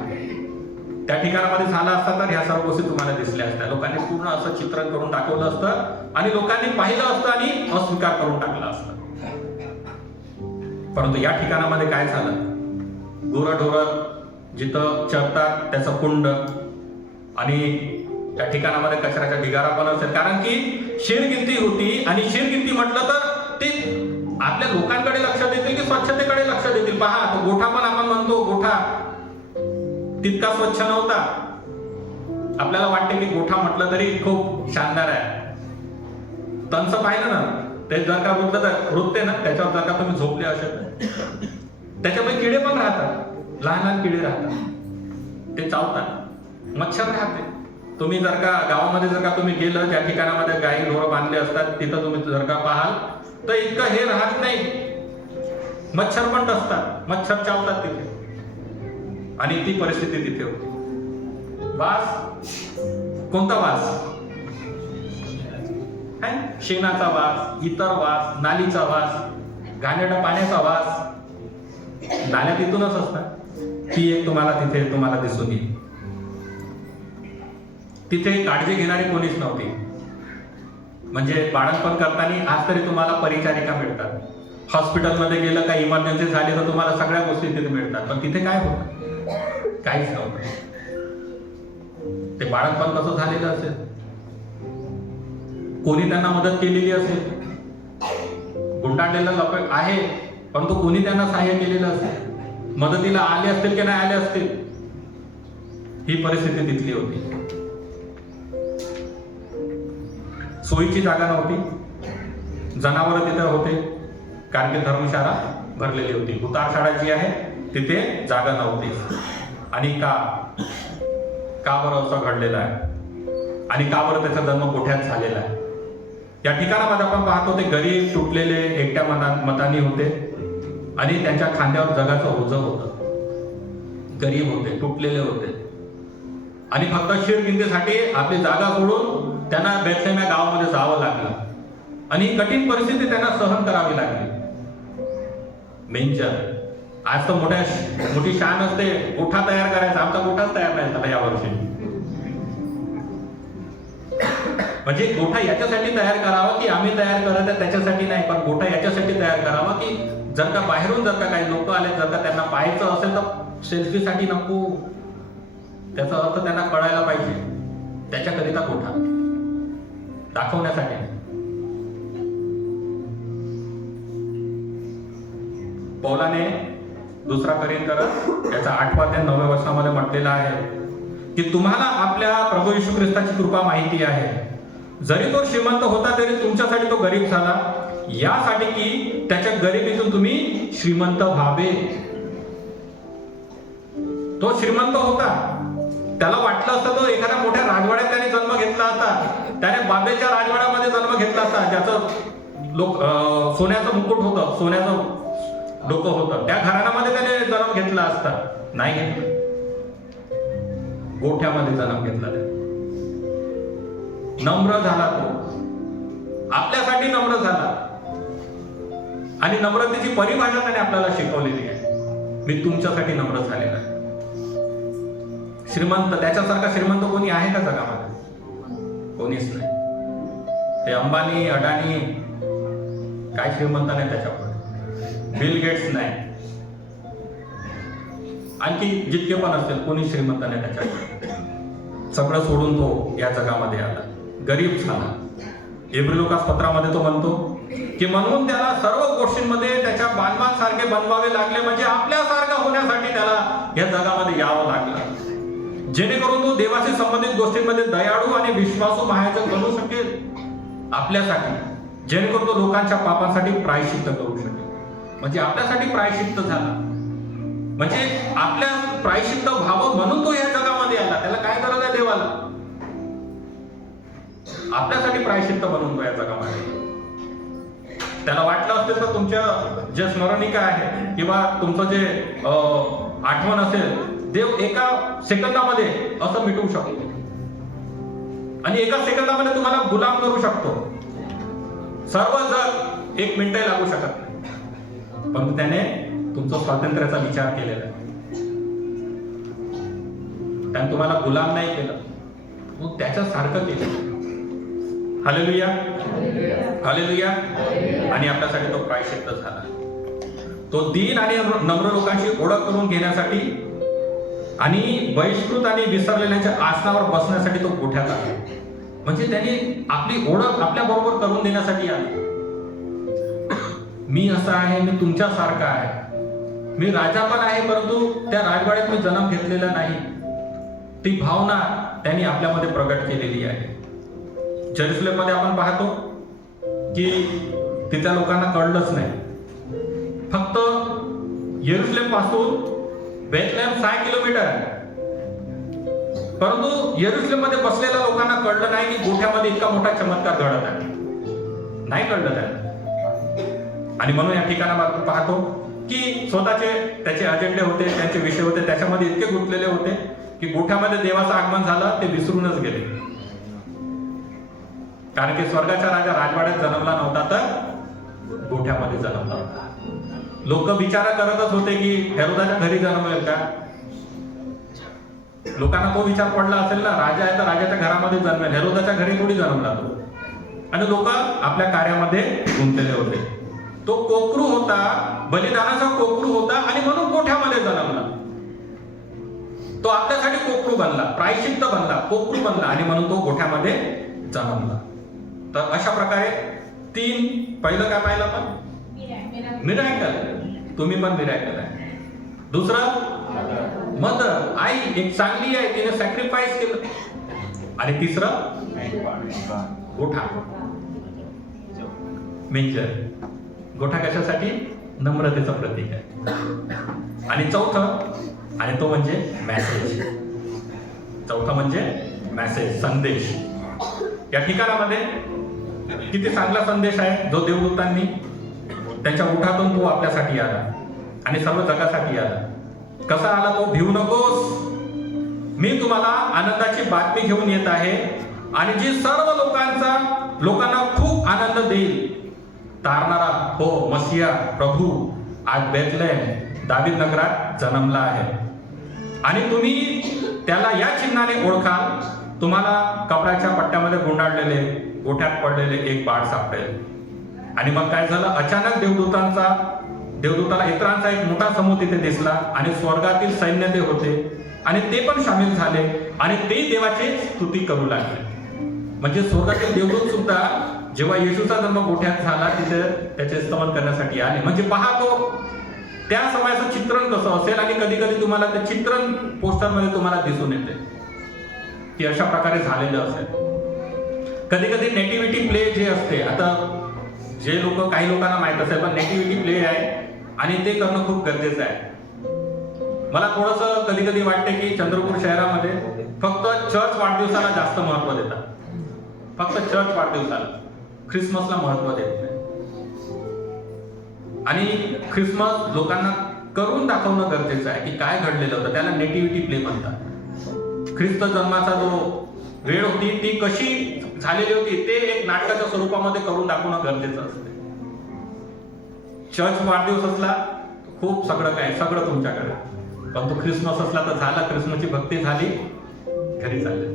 त्या ठिकाणामध्ये झाला असता तर ह्या सर्व गोष्टी तुम्हाला दिसल्या असत्या. लोकांनी पूर्ण असं चित्रण करून दाखवलं असतं आणि लोकांनी पाहिलं असतं आणि अस्वीकार करून टाकला असतं. परंतु या ठिकाणामध्ये काय झालं, गुरंढोरं जिथं चरतात त्याचं कुंड आणि त्या ठिकाणामध्ये कचऱ्याचा ढिगारा पण असेल. कारण की शिरगिंती होती आणि शिरगिंती म्हटलं तर ते आपल्या लोकांकडे लक्ष देतील की स्वच्छतेकडे लक्ष देतील. पहा तो गोठा पण आपण म्हणतो गोठा तितका स्वच्छ नव्हता. आपल्याला वाटते की गोठा म्हटलं तरी खूप शानदार आहे. तंच पाहिलं ना, ते जर का रुतते ना त्याच्यावर जर का तुम्ही झोपले असेल त्याच्यामध्ये किडे पण राहतात, लहान लहान किडे राहतात, ते चावतात, मच्छर राहते. तुम्ही जर का गावामध्ये जर का तुम्ही गेलं ज्या ठिकाणामध्ये गाई ढोरं बांधले असतात तिथं तुम्ही जर का पाहाल तर इतकं हे राहत नाही. मच्छर पण असतात, मच्छर चावतात तिथे. आणि ती परिस्थिती तिथे होती. वास, कोणता वास, शेणाचा वास, इतर वास, नालीचा वास, घाणेरड्या पाण्याचा वास. नाल्या तिथूनच असतात. ती एक तुम्हाला दिसून येईल. तिथे काळजी घेणारी कोणीच नव्हती. म्हणजे बाळंतपण करताना आज तरी तुम्हाला परिचारिका मिळतात. हॉस्पिटलमध्ये गेलं का इमर्जन्सी झाली तर तुम्हाला सगळ्या गोष्टी तिथे मिळतात. पण तिथे काय होतं, काहीच नव्हतं. ते बाळंतपण कसं झालेलं असेल, कोणी त्यांना मदत केलेली असेल, गुंडाळलेला लपेट आहे परंतु कोणी त्यांना सहाय्य केलेलं असेल, मदतीला आले असतील की नाही आले असतील, ही परिस्थिती तिथली होती. सोयीची जागा नव्हती, जनावर तिथे होते कारण की धर्मशाळा भरलेली होती. उतारशाळा जी आहे तिथे जागा नव्हती. आणि का बरं असं घडलेलं आहे आणि का बरं त्याचा जन्म गोठ्यात झालेला आहे. या ठिकाणामध्ये आपण पाहतो ते गरीब, तुटलेले, एकट्या मतानी होते आणि त्यांच्या खांद्यावर जगाचं ओझं होतं. गरीब होते, तुटलेले होते आणि फक्त शिरगिंतीसाठी आपली जागा सोडून त्यांना बेथलेम या गावामध्ये जावं लागलं आणि कठीण परिस्थिती त्यांना सहन करावी लागली. मेंजर, आज तर मोठी शान असते गोठा तयार करायचा. आमचा गोठाच तयार नाही झाला यावर्षी. म्हणजे गोठा याच्यासाठी तयार करावा की आम्ही तयार करत आहे त्याच्यासाठी नाही, पण गोठा याच्यासाठी तयार करावा की जर का बाहेरून जर का काही लोक आले, जर का त्यांना पाहायचं असेल तर सेल्फीसाठी नको, त्याचा अर्थ त्यांना कळायला पाहिजे. त्याच्याकरिता गोठा दाखवण्यासाठी. पौलाने दुसरा करिंथर याचा 8 ते 9 वचनामध्ये म्हटलेला आहे की तुम्हाला आपल्या प्रभू येशू ख्रिस्ताची कृपा माहिती आहे. जरी तो श्रीमंत होता तरी तुमच्यासाठी तो गरीब झाला, यासाठी की त्याच्या गरिबीतून तुम्ही श्रीमंत व्हावे. तो श्रीमंत होता, त्याला वाटलं असतं तो एखाद्या मोठ्या राजवाड्यात त्याने जन्म घेतला असता, त्याने बाबेच्या राजवाड्यामध्ये जन्म घेतला असता, ज्याचं सोन्याचं मुकुट होतं, सोन्याचं डोकं होतं, त्या घराण्यामध्ये त्याने जन्म घेतला असता. नाही घेतला, गोठ्यामध्ये जन्म घेतला. नम्र झाला तो, आपल्यासाठी नम्र झाला आणि नम्रतेची परिभाषा त्याने आपल्याला शिकवलेली आहे. मी तुमच्यासाठी नम्र झालेला आहे. श्रीमंत, त्याच्यासारखा श्रीमंत कोणी आहे का जगामध्ये? कोणीच नाही. ते अंबानी, अडाणी काय श्रीमंत नाही त्याच्यापुढे. बिल गेट्स नाही, आणखी जितके पण असतील कोणी श्रीमंत नाही त्याच्याकडे. सगळं सोडून तो या जगामध्ये आला, गरीब झाला. इब्रिलुकास पत्रामध्ये तो म्हणतो की म्हणून त्याला सर्व गोष्टींमध्ये त्याच्या बालमांसारखे बनवावे लागले, म्हणजे आपल्यासारखं होण्यासाठी त्याला या जगामध्ये यावं लागलं. जेणेकरून तो देवाशी संबंधित गोष्टींमध्ये दयाळू आणि विश्वासू महायाजक बनू शकेल आपल्यासाठी, जेणेकरून तो लोकांच्या पापांसाठी प्रायश्चित्त करू शकेल. म्हणजे आपल्यासाठी प्रायश्चित्त झाला, म्हणजे आपल्या प्रायश्चित्त व्हावं म्हणून तो या जगामध्ये आला. त्याला काय गरज आहे देवाला? आपल्यासाठी प्रायश्चित्त बनून तो या जगामध्ये. त्याला वाटलं असते तर तुमच्या जे स्मरणिका आहे किंवा तुमचं जे आठवण असेल, देव एका सेकंदामध्ये असं मिटवू शकतो आणि एका सेकंदामध्ये तुम्हाला गुलाम करू शकतो. सर्व जग 1 मिनिटही लागू शकत नाही, पण त्याने तुमचं स्वातंत्र्याचा विचार केलेला आहे. त्याने तुम्हाला गुलाम नाही केलं, मग त्याच्यासारखं केलं. Hallelujah, hallelujah. आणि आपल्यासाठी तो प्रायश्चित्त झाला. तो दीन आणि नम्र लोकांची ओळख करून घेण्यासाठी आणि बहिष्कृत आणि विसरलेल्यांच्या आसनावर बसण्यासाठी तो गोठ्यात आला. म्हणजे त्यांनी आपली ओळख आपल्या बरोबर करून देण्यासाठी आला. मी असा आहे, मी तुमच्यासारखा आहे, मी राजा पण आहे, परंतु त्या राजवाड्यात मी जन्म घेतलेला नाही. ती भावना त्यांनी आपल्यामध्ये प्रगट केलेली आहे. जेरुसलेम मध्ये आपण पाहतो की तिथल्या लोकांना कळलंच नाही. फक्त येरुसलेम पासून बेथलेहेम 6 किलोमीटर आहे, परंतु येरुसलेम मध्ये बसलेल्या लोकांना कळलं नाही की गोठ्यामध्ये इतका मोठा चमत्कार घडत आहे. नाही कळलं त्यांना. आणि म्हणून या ठिकाणावर आपण पाहतो की स्वतःचे त्याचे अजेंडे होते, त्यांचे विषय होते, त्याच्यामध्ये इतके गुंतलेले होते की गोठ्यामध्ये देवाचं आगमन झालं ते विसरूनच गेले. कारण की स्वर्गाचा राजा राजवाड्यात जन्मला नव्हता, तर गोठ्यामध्ये जन्मला होता. लोक विचार करतच होते की हेरोदाच्या घरी जन्मेल का. लोकांना तो विचार पडला असेल ना, राजा आहे तर राजाच्या घरामध्ये जन्मेल, हेरोदाच्या घरी थोडी जन्मला तो. आणि लोक आपल्या कार्यामध्ये गुंतलेले होते. तो कोकरू होता, बलिदानाचा कोकरू होता आणि म्हणून गोठ्यामध्ये जन्मला. तो आपल्यासाठी कोकरू बनला, प्रायश्चित्त बनला, कोकरू बनला आणि म्हणून तो गोठ्यामध्ये जन्मला. तर अशा प्रकारे 3 पहिलं काय पाहिलं आपण? मिराकल. तुम्ही पण मिराकल आहे. दुसरं मदर, आई एक चांगली आहे, तिने सॅक्रिफाईस केलं. आणि तिसरं गोठा, मेंजर. गोठा कशासाठी? नम्रतेचं प्रतीक आहे. आणि चौथं, आणि तो म्हणजे मॅसेज. चौथं म्हणजे मॅसेज, संदेश. या ठिकाणामध्ये किती चांगला संदेश आहे जो देवदूतांनी त्यांच्या उठातून तो आपल्यासाठी आला आणि सर्व जगासाठी आला. कसा आला तो? भिवू नकोस, मी तुम्हाला आनंदाची बातमी घेऊन येत आहे आणि जी सर्व लोकांना खूप आनंद देईल. तारणारा हो मसिया प्रभू आज बेथलेहेम दावीद नगरात जन्मला आहे आणि तुम्ही त्याला या चिन्हाने ओळखाल. तुम्हाला कपड्याच्या पट्ट्यामध्ये गुंडाळलेले, गोठ्यात पडलेले एक बाळ सापडेल. आणि मग काय झालं? अचानक देवदूताला इतरांचा एक मोठा समूह तिथे दिसला आणि स्वर्गातील सैन्य ते होते आणि ते पण सामील झाले आणि ते देवाची स्तुती करू लागले. म्हणजे स्वर्गातील देवदूत सुद्धा जेव्हा येशूचा जन्म गोठ्यात झाला तिथे त्याचे स्तवन करण्यासाठी आले. म्हणजे पहा तो त्या समयाचं चित्रण कसं असेल. आणि कधी कधी तुम्हाला ते चित्रण पोस्टरमध्ये तुम्हाला दिसून येते की अशा प्रकारे झालेलं असेल. कधी कधी नेटिव्हिटी प्ले जे असते, आता जे लोक, काही लोकांना माहित असेल, पण नेटिव्हिटी प्ले आहे आणि ते करणं खूप गरजेचं आहे. मला थोडंसं कधी कधी वाटते की चंद्रपूर शहरामध्ये फक्त चर्च वाढदिवसाला जास्त महत्व देतात. फक्त चर्च वाढदिवसाला, ख्रिसमसला महत्व देत नाही. आणि ख्रिसमस लोकांना करून दाखवणं गरजेचं आहे की काय घडलेलं होतं. त्याला नेटिव्हिटी प्ले म्हणतात. ख्रिस्त जन्माचा जो वेळ होती ती कशी झालेली होती ते एक नाटकाच्या स्वरूपामध्ये करून दाखवणं गरजेचं असते. चर्च वाढदिवस असला खूप सगळं तुमच्याकडे, पण तो ख्रिसमस असला तर झाला, ख्रिसमसची भक्ती झाली, घरी चालले.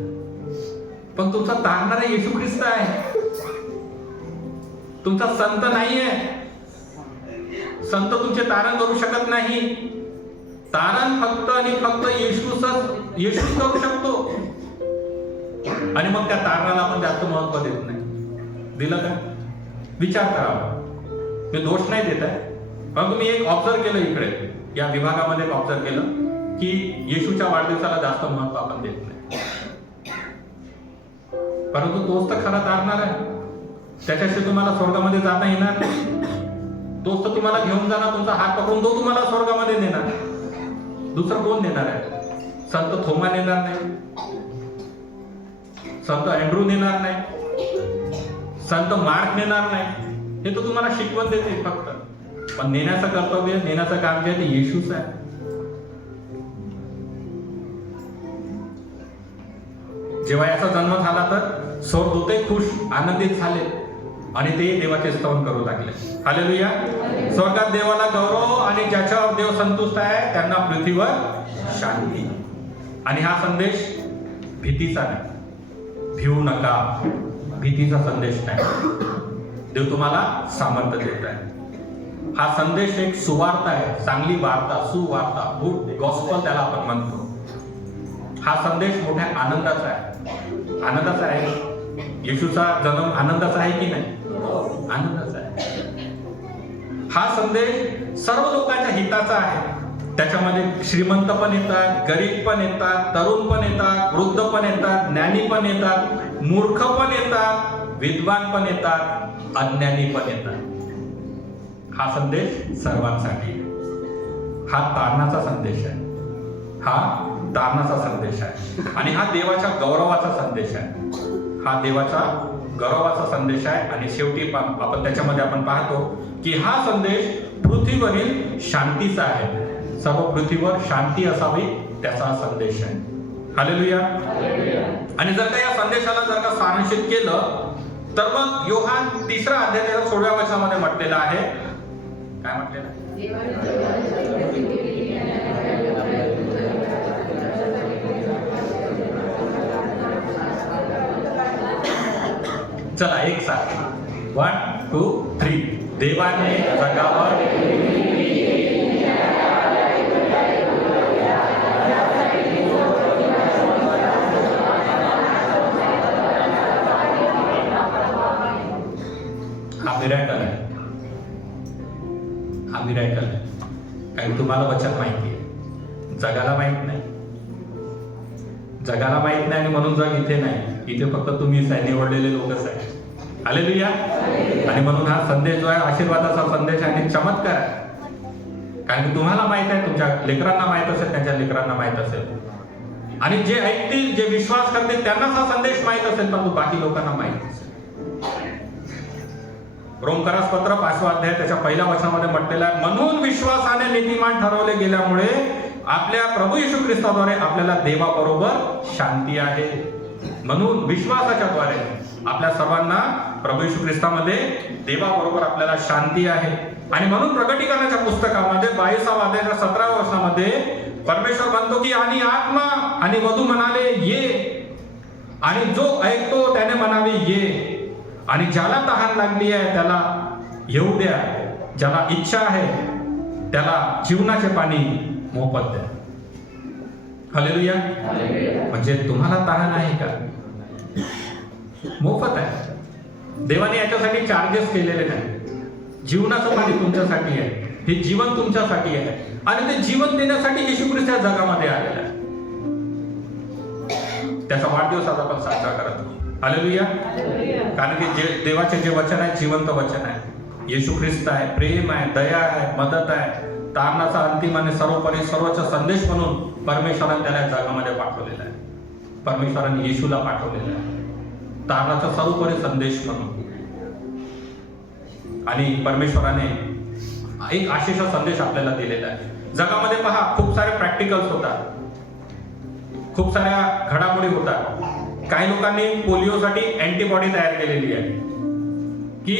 पण तुमचा तारणारा येशू ख्रिस्त आहे, तुमचा संत नाहीये. संत तुमचे तारण करू शकत नाही. तारण फक्त आणि फक्त येशूच करू शकतो. आणि मग त्या तारणाला आपण जास्त महत्व देत नाही. दिलं का? विचार करावा. मी दोष नाही देत आहे, पण तुम्ही एक ऑब्झर्व केलं इकडे या विभागामध्ये ऑब्झर्व केलं की येशूच्या वाढदिवसाला जास्त महत्व आपण देत नाही, परंतु तोच तर खरा तारणार आहे. त्याच्याशी तुम्हाला स्वर्गामध्ये जाता येणार नाही. तोच तर तुम्हाला घेऊन जाणार, तुमचा हात पकडून तो तुम्हाला स्वर्गामध्ये नेणार. दुसरं कोण नेणार आहे? संत थोमा नेणार नाही, संत अँड्रू नेणार नाही, संत मार्क नेणार नाही. हे तर तुम्हाला शिकवण देते फक्त, पण नेण्याचं कर्तव्य, नेण्याचं काम जे आहे ते येशूच आहे. जेव्हा याचा जन्म झाला तर स्वर्गदूतही खुश, आनंदित झाले आणि ते देवाचे स्तवन करू लागले. हालेलुया. स्वर्गात देवाला गौरव आणि ज्याच्यावर देव संतुष्ट आहे त्यांना पृथ्वीवर शांती. आणि हा संदेश भीतीचा नाही, भिवू नका, भीतीचा संदेश नाही. देव तुम्हाला सामर्थ्य देत आहे. हा संदेश एक सुवार्ता आहे, चांगली वार्ता, सुवार्ता, गुड गॉस्पल त्याला आपण म्हणतो. हा संदेश मोठ्या आनंदाचा आहे. आनंदाचा आहे. येशूचा जन्म आनंदाचा आहे की नाही? आनंदाचा आहे. हा संदेश सर्व लोकांच्या हिताचा आहे. त्याच्यामध्ये श्रीमंत पण येतात, गरीब पण येतात, तरुण पण येतात, वृद्ध पण येतात, ज्ञानी पण येतात, मूर्ख पण येतात, विद्वान पण येतात, अज्ञानी पण येतात. हा संदेश सर्वांसाठी. हा तारणाचा संदेश आहे. हा तारणाचा संदेश आहे आणि हा देवाच्या गौरवाचा संदेश आहे. हा देवाचा गौरवाचा संदेश आहे. आणि शेवटी आपण त्याच्यामध्ये आपण पाहतो की हा संदेश पृथ्वीवरील शांतीचा आहे. सर्व पृथ्वीवर शांती असावी त्याचा संदेश आहे. हालेलुया. आणि जर का या संदेशाला जर का सारांशित केलं तर मग योहान 3 अध्यायाच्या 16व्या वचनामध्ये म्हटलेलं आहे. काय म्हटलेलं आहे? चला एक साथ 1 2 3. देवाने जगावर हा मिराकल आहे. हा मिराकल आहे. कारण तुम्हाला वचन माहिती आहे, जगाला माहित नाही. जगाला माहित नाही आणि म्हणून जग इथे नाही. इथे फक्त तुम्हीच आहे, निवडलेले लोकच आहे. हालेलुया. आणि म्हणून हा संदेश जो आहे आशीर्वादाचा संदेश आहे आणि चमत्कार आहे. कारण की तुम्हाला माहित आहे, तुमच्या लेकरांना माहित असेल, त्यांच्या लेकरांना माहित असेल, आणि जे ऐकतील, जे विश्वास करतील त्यांनाच हा संदेश माहित असेल, परंतु बाकी लोकांना माहित नसेल. रोमकरास पत्र 5वा अध्याय त्याच्या 1ल्या वचनामध्ये म्हटलेलं आहे, म्हणून विश्वासाने नीतिमान ठरवले गेल्यामुळे आपल्या प्रभू येशू ख्रिस्ताद्वारे आपल्याला देवाबरोबर शांती आहे. म्हणून विश्वासाच्या द्वारे आपल्या सर्वांना प्रभू येशू ख्रिस्तामध्ये देवाबरोबर आपल्याला शांती आहे. आणि म्हणून प्रकटीकरणाच्या पुस्तकामध्ये 22व्या अध्यायाच्या 17व्या वचनामध्ये परमेश्वर म्हणतो की आणि आत्मा आणि वधू म्हणाले ये, आणि जो ऐकतो त्याने म्हणावे ये, आणि ज्याला तहान लागली आहे त्याला येऊ द्या, ज्याला इच्छा आहे त्याला जीवनाचे पाणी मोफत द्या. हालेलुया. म्हणजे तुम्हाला तहान आहे का? मोफत आहे. देवाने याच्यासाठी चार्जेस केलेले नाही. जीवनाचं पाणी तुमच्यासाठी आहे. हे जीवन तुमच्यासाठी आहे आणि ते जीवन देण्यासाठी येशू ख्रिस्त या जगामध्ये आलेला आहे. त्याचा वाढदिवस आज आपण साजरा करत आहोत. हालेलुया. कारण की जे देवाचे जे वचन आहे जिवंत वचन आहे. येशू ख्रिस्त आहे, प्रेम आहे, दया आहे, मदत आहे. तारणाचा अंतिम आणि सर्वोपरी सर्वोच्च संदेश म्हणून परमेश्वराने त्याला जगामध्ये पाठवलेला आहे. परमेश्वराने येशूला पाठवलेला आहे तारणाचा सर्वोपरी संदेश म्हणून. आणि परमेश्वराने एक आशिषा संदेश आपल्याला दिलेला आहे. जगामध्ये पहा, खूप सारे प्रॅक्टिकल्स होतात, खूप साऱ्या घडामोडी होतात. काही लोकांनी पोलिओसाठी अँटीबॉडी तयार केलेली आहे की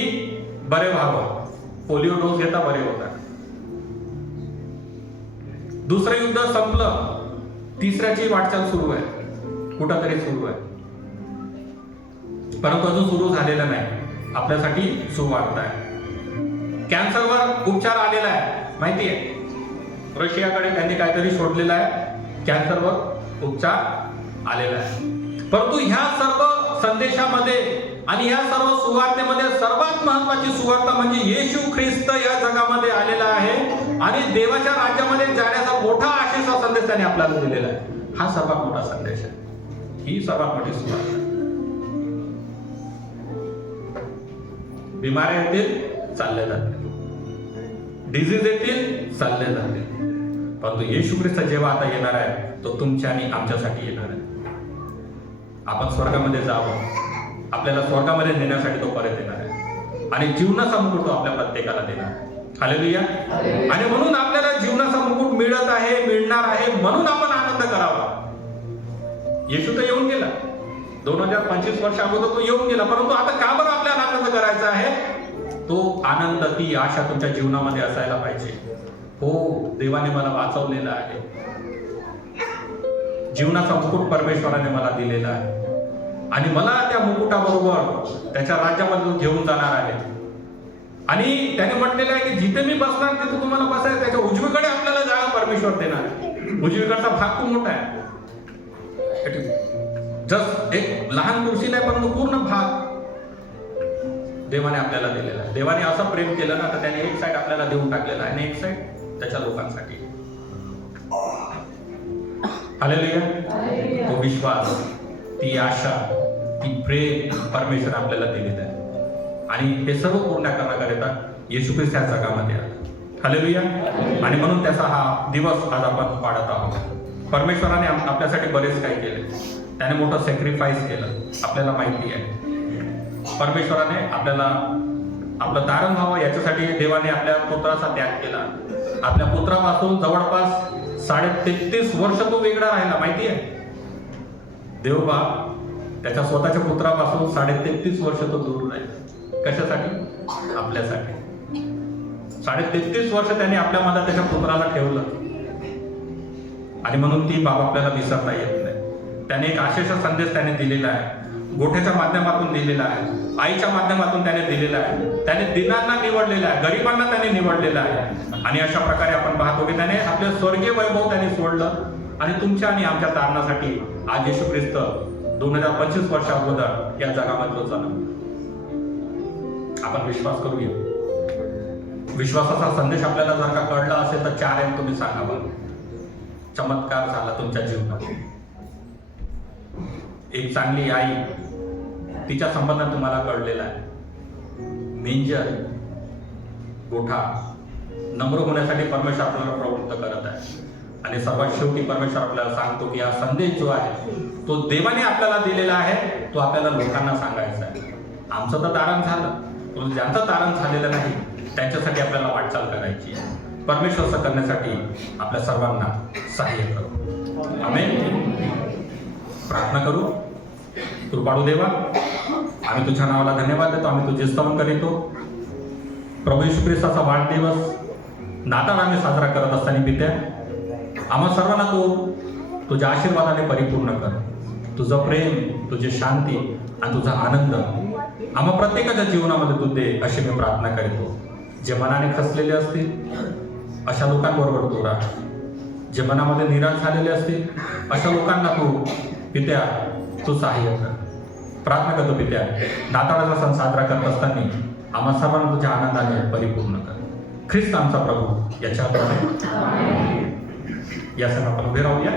बरे व्हावं, पोलिओ डोस घेता बरे होतात. दुसरं युद्ध संपलं, तिसऱ्याची वाटचाल सुरू आहे, कुठंतरी सुरू आहे, परंतु अजून सुरू झालेलं नाही. आपल्यासाठी सुवार्ता आहे. कॅन्सरवर उपचार आलेला आहे, माहिती आहे. रशियाकडे त्यांनी काहीतरी शोधलेलं आहे, कॅन्सरवर उपचार आलेला आहे. परंतु ह्या सर्व संदेशामध्ये आणि या सर्व सुवार्तेमध्ये सर्वात महत्वाची सुवार्ता म्हणजे येशू ख्रिस्त या जगामध्ये आलेला आहे आणि देवाच्या राज्यामध्ये जाण्याचा मोठा आशेचा संदेश त्याने आपल्याला दिलेला आहे. हा सर्वात मोठा संदेश आहे. ही सर्वात मोठी सुवार्ता. बिमाऱ्या येतील, चालले जातील. डिझीज येतील, चालले जातील. परंतु येशू ख्रिस्त जेव्हा आता येणार आहे तो तुमच्या आणि आमच्यासाठी येणार आहे. आपण स्वर्गामध्ये जावं, आपल्याला स्वर्गामध्ये नेण्यासाठी तो परत येणार आहे आणि जीवनाचा मुकुट तो आपल्या प्रत्येकाला देणार आहे. हालेलुया. आणि म्हणून आपल्याला जीवनाचा मुकुट मिळत आहे, मिळणार आहे, म्हणून आपण आनंद करावा. येशू तर येऊन गेला 2025 वर्ष अगोदर, तो येऊन गेला. परंतु आता का बरं आपल्याला आनंद करायचा आहे? तो आनंद, ती आशा तुमच्या जीवनामध्ये असायला पाहिजे. हो, देवाने मला वाचवलेलं आहे, जीवनाचा मुकुट परमेश्वराने मला दिलेला आहे आणि मला त्या मुकुटाबरोबर त्याच्या राज्यामध्ये घेऊन जाणार आहे. आणि त्याने म्हटलेलं आहे की जिथे मी बसणार तिथे तुम्हाला बसायचं. त्याच्या उजवीकडे आपल्याला जागा परमेश्वर देणार आहे. उजवीकडचा भाग खूप मोठा आहे. जस्ट एक लहान कुर्सी नाही, परंतु पूर्ण भाग देवाने आपल्याला दिलेला आहे. देवाने असं प्रेम केलं ना, तर त्याने एक साईड आपल्याला देऊन टाकलेला आहे आणि एक साईड त्याच्या लोकांसाठी. हालेलुया. तो विश्वास, ती आशा, ती प्रेम परमेश्वर आपल्याला दिलेलं आहे आणि हे सर्व पूर्ण करण्याकरिता येशू ख्रिस्त या जगामध्ये आला. हालेलुया. आणि म्हणून त्याचा हा दिवस आज आपण पाळत आहोत. परमेश्वराने आपल्यासाठी बरेच काही केले. त्याने मोठं सॅक्रिफाईस केलं, आपल्याला माहिती आहे. परमेश्वराने आपल्याला आपलं तारण व्हावं याच्यासाठी देवाने आपल्या पुत्राचा त्याग केला. आपल्या पुत्रापासून जवळपास 33.5 वर्ष तो वेगळा राहिला, माहिती आहे. देवबाप त्याच्या स्वतःच्या पुत्रापासून 33.5 वर्ष तो दूर राहिला. कशासाठी? आपल्यासाठी. 33.5 वर्ष त्याने आपल्या मनात त्याच्या पुत्राला ठेवलं आणि म्हणून ती बाब आपल्याला विसरता येत नाही. त्याने एक आशेचा संदेश त्याने दिलेला आहे, गोठ्याच्या माध्यमातून दिलेला आहे, आईच्या माध्यमातून त्याने दिलेला आहे. त्याने दिनांना निवडलेला आहे, गरिबांना त्याने निवडलेला आहे आणि अशा प्रकारे आपण पाहतो की त्याने आपले स्वर्गीय वैभव त्याने सोडलं आणि तुमच्या आणि आमच्या तारणासाठी आज येशू ख्रिस्त 2025 वर्ष अगोदर या जगामध्ये जन्मला. आपण विश्वास करूया. विश्वासाचा संदेश आपल्याला जर का कळला असेल तर 4 एम तुम्ही सांगावं. चमत्कार झाला तुमच्या जीवनात. एक चांगली आई, तिच्या संबंधात तुम्हाला कळलेला आहे. मेंजर, गोठा, नम्र होण्यासाठी परमेश्वर आपल्याला प्रवृत्त करत आहे आणि सर्वात शेवटी परमेश्वर आपल्याला सांगतो की हा संदेश जो आहे तो देवाने आपल्याला दिलेला आहे, तो आपल्याला लोकांना सांगायचा आहे. आमचं तर तारण झालं, पण ज्यांचं तारण झालेलं नाही त्यांच्यासाठी आपल्याला वाटचाल करायची आहे. परमेश्वर असं करण्यासाठी आपल्या सर्वांना सहाय्य करू. आमेन. प्रार्थना करू. कृपाळू देवा, आम्ही तुझ्या नावाला धन्यवाद देतो, आम्ही तुझे स्तवन करीतो. प्रभू येशू ख्रिस्ताचा वाढदिवस नाताळ आम्ही साजरा करत असताना पित्या, आम्हा सर्वांना तू तुझ्या आशीर्वादाने परिपूर्ण कर. तुझं प्रेम, तुझी शांती आणि तुझा आनंद आम्हा प्रत्येकाच्या जीवनामध्ये तू दे, अशी मी प्रार्थना करतो. जे मनाने खचलेले असतील अशा लोकांबरोबर तू राह. जे मनामध्ये निराश झालेले असतील अशा लोकांना तू पित्या तू सहाय्य कर. प्रार्थना करतो पित्या, नाताळाचा सण साजरा करत असताना आम्हा सर्वांना तुझ्या आनंदाने परिपूर्ण कर. ख्रिस्त आमचा प्रभू याच्याद्वारे या सण आपण उभे राहूया.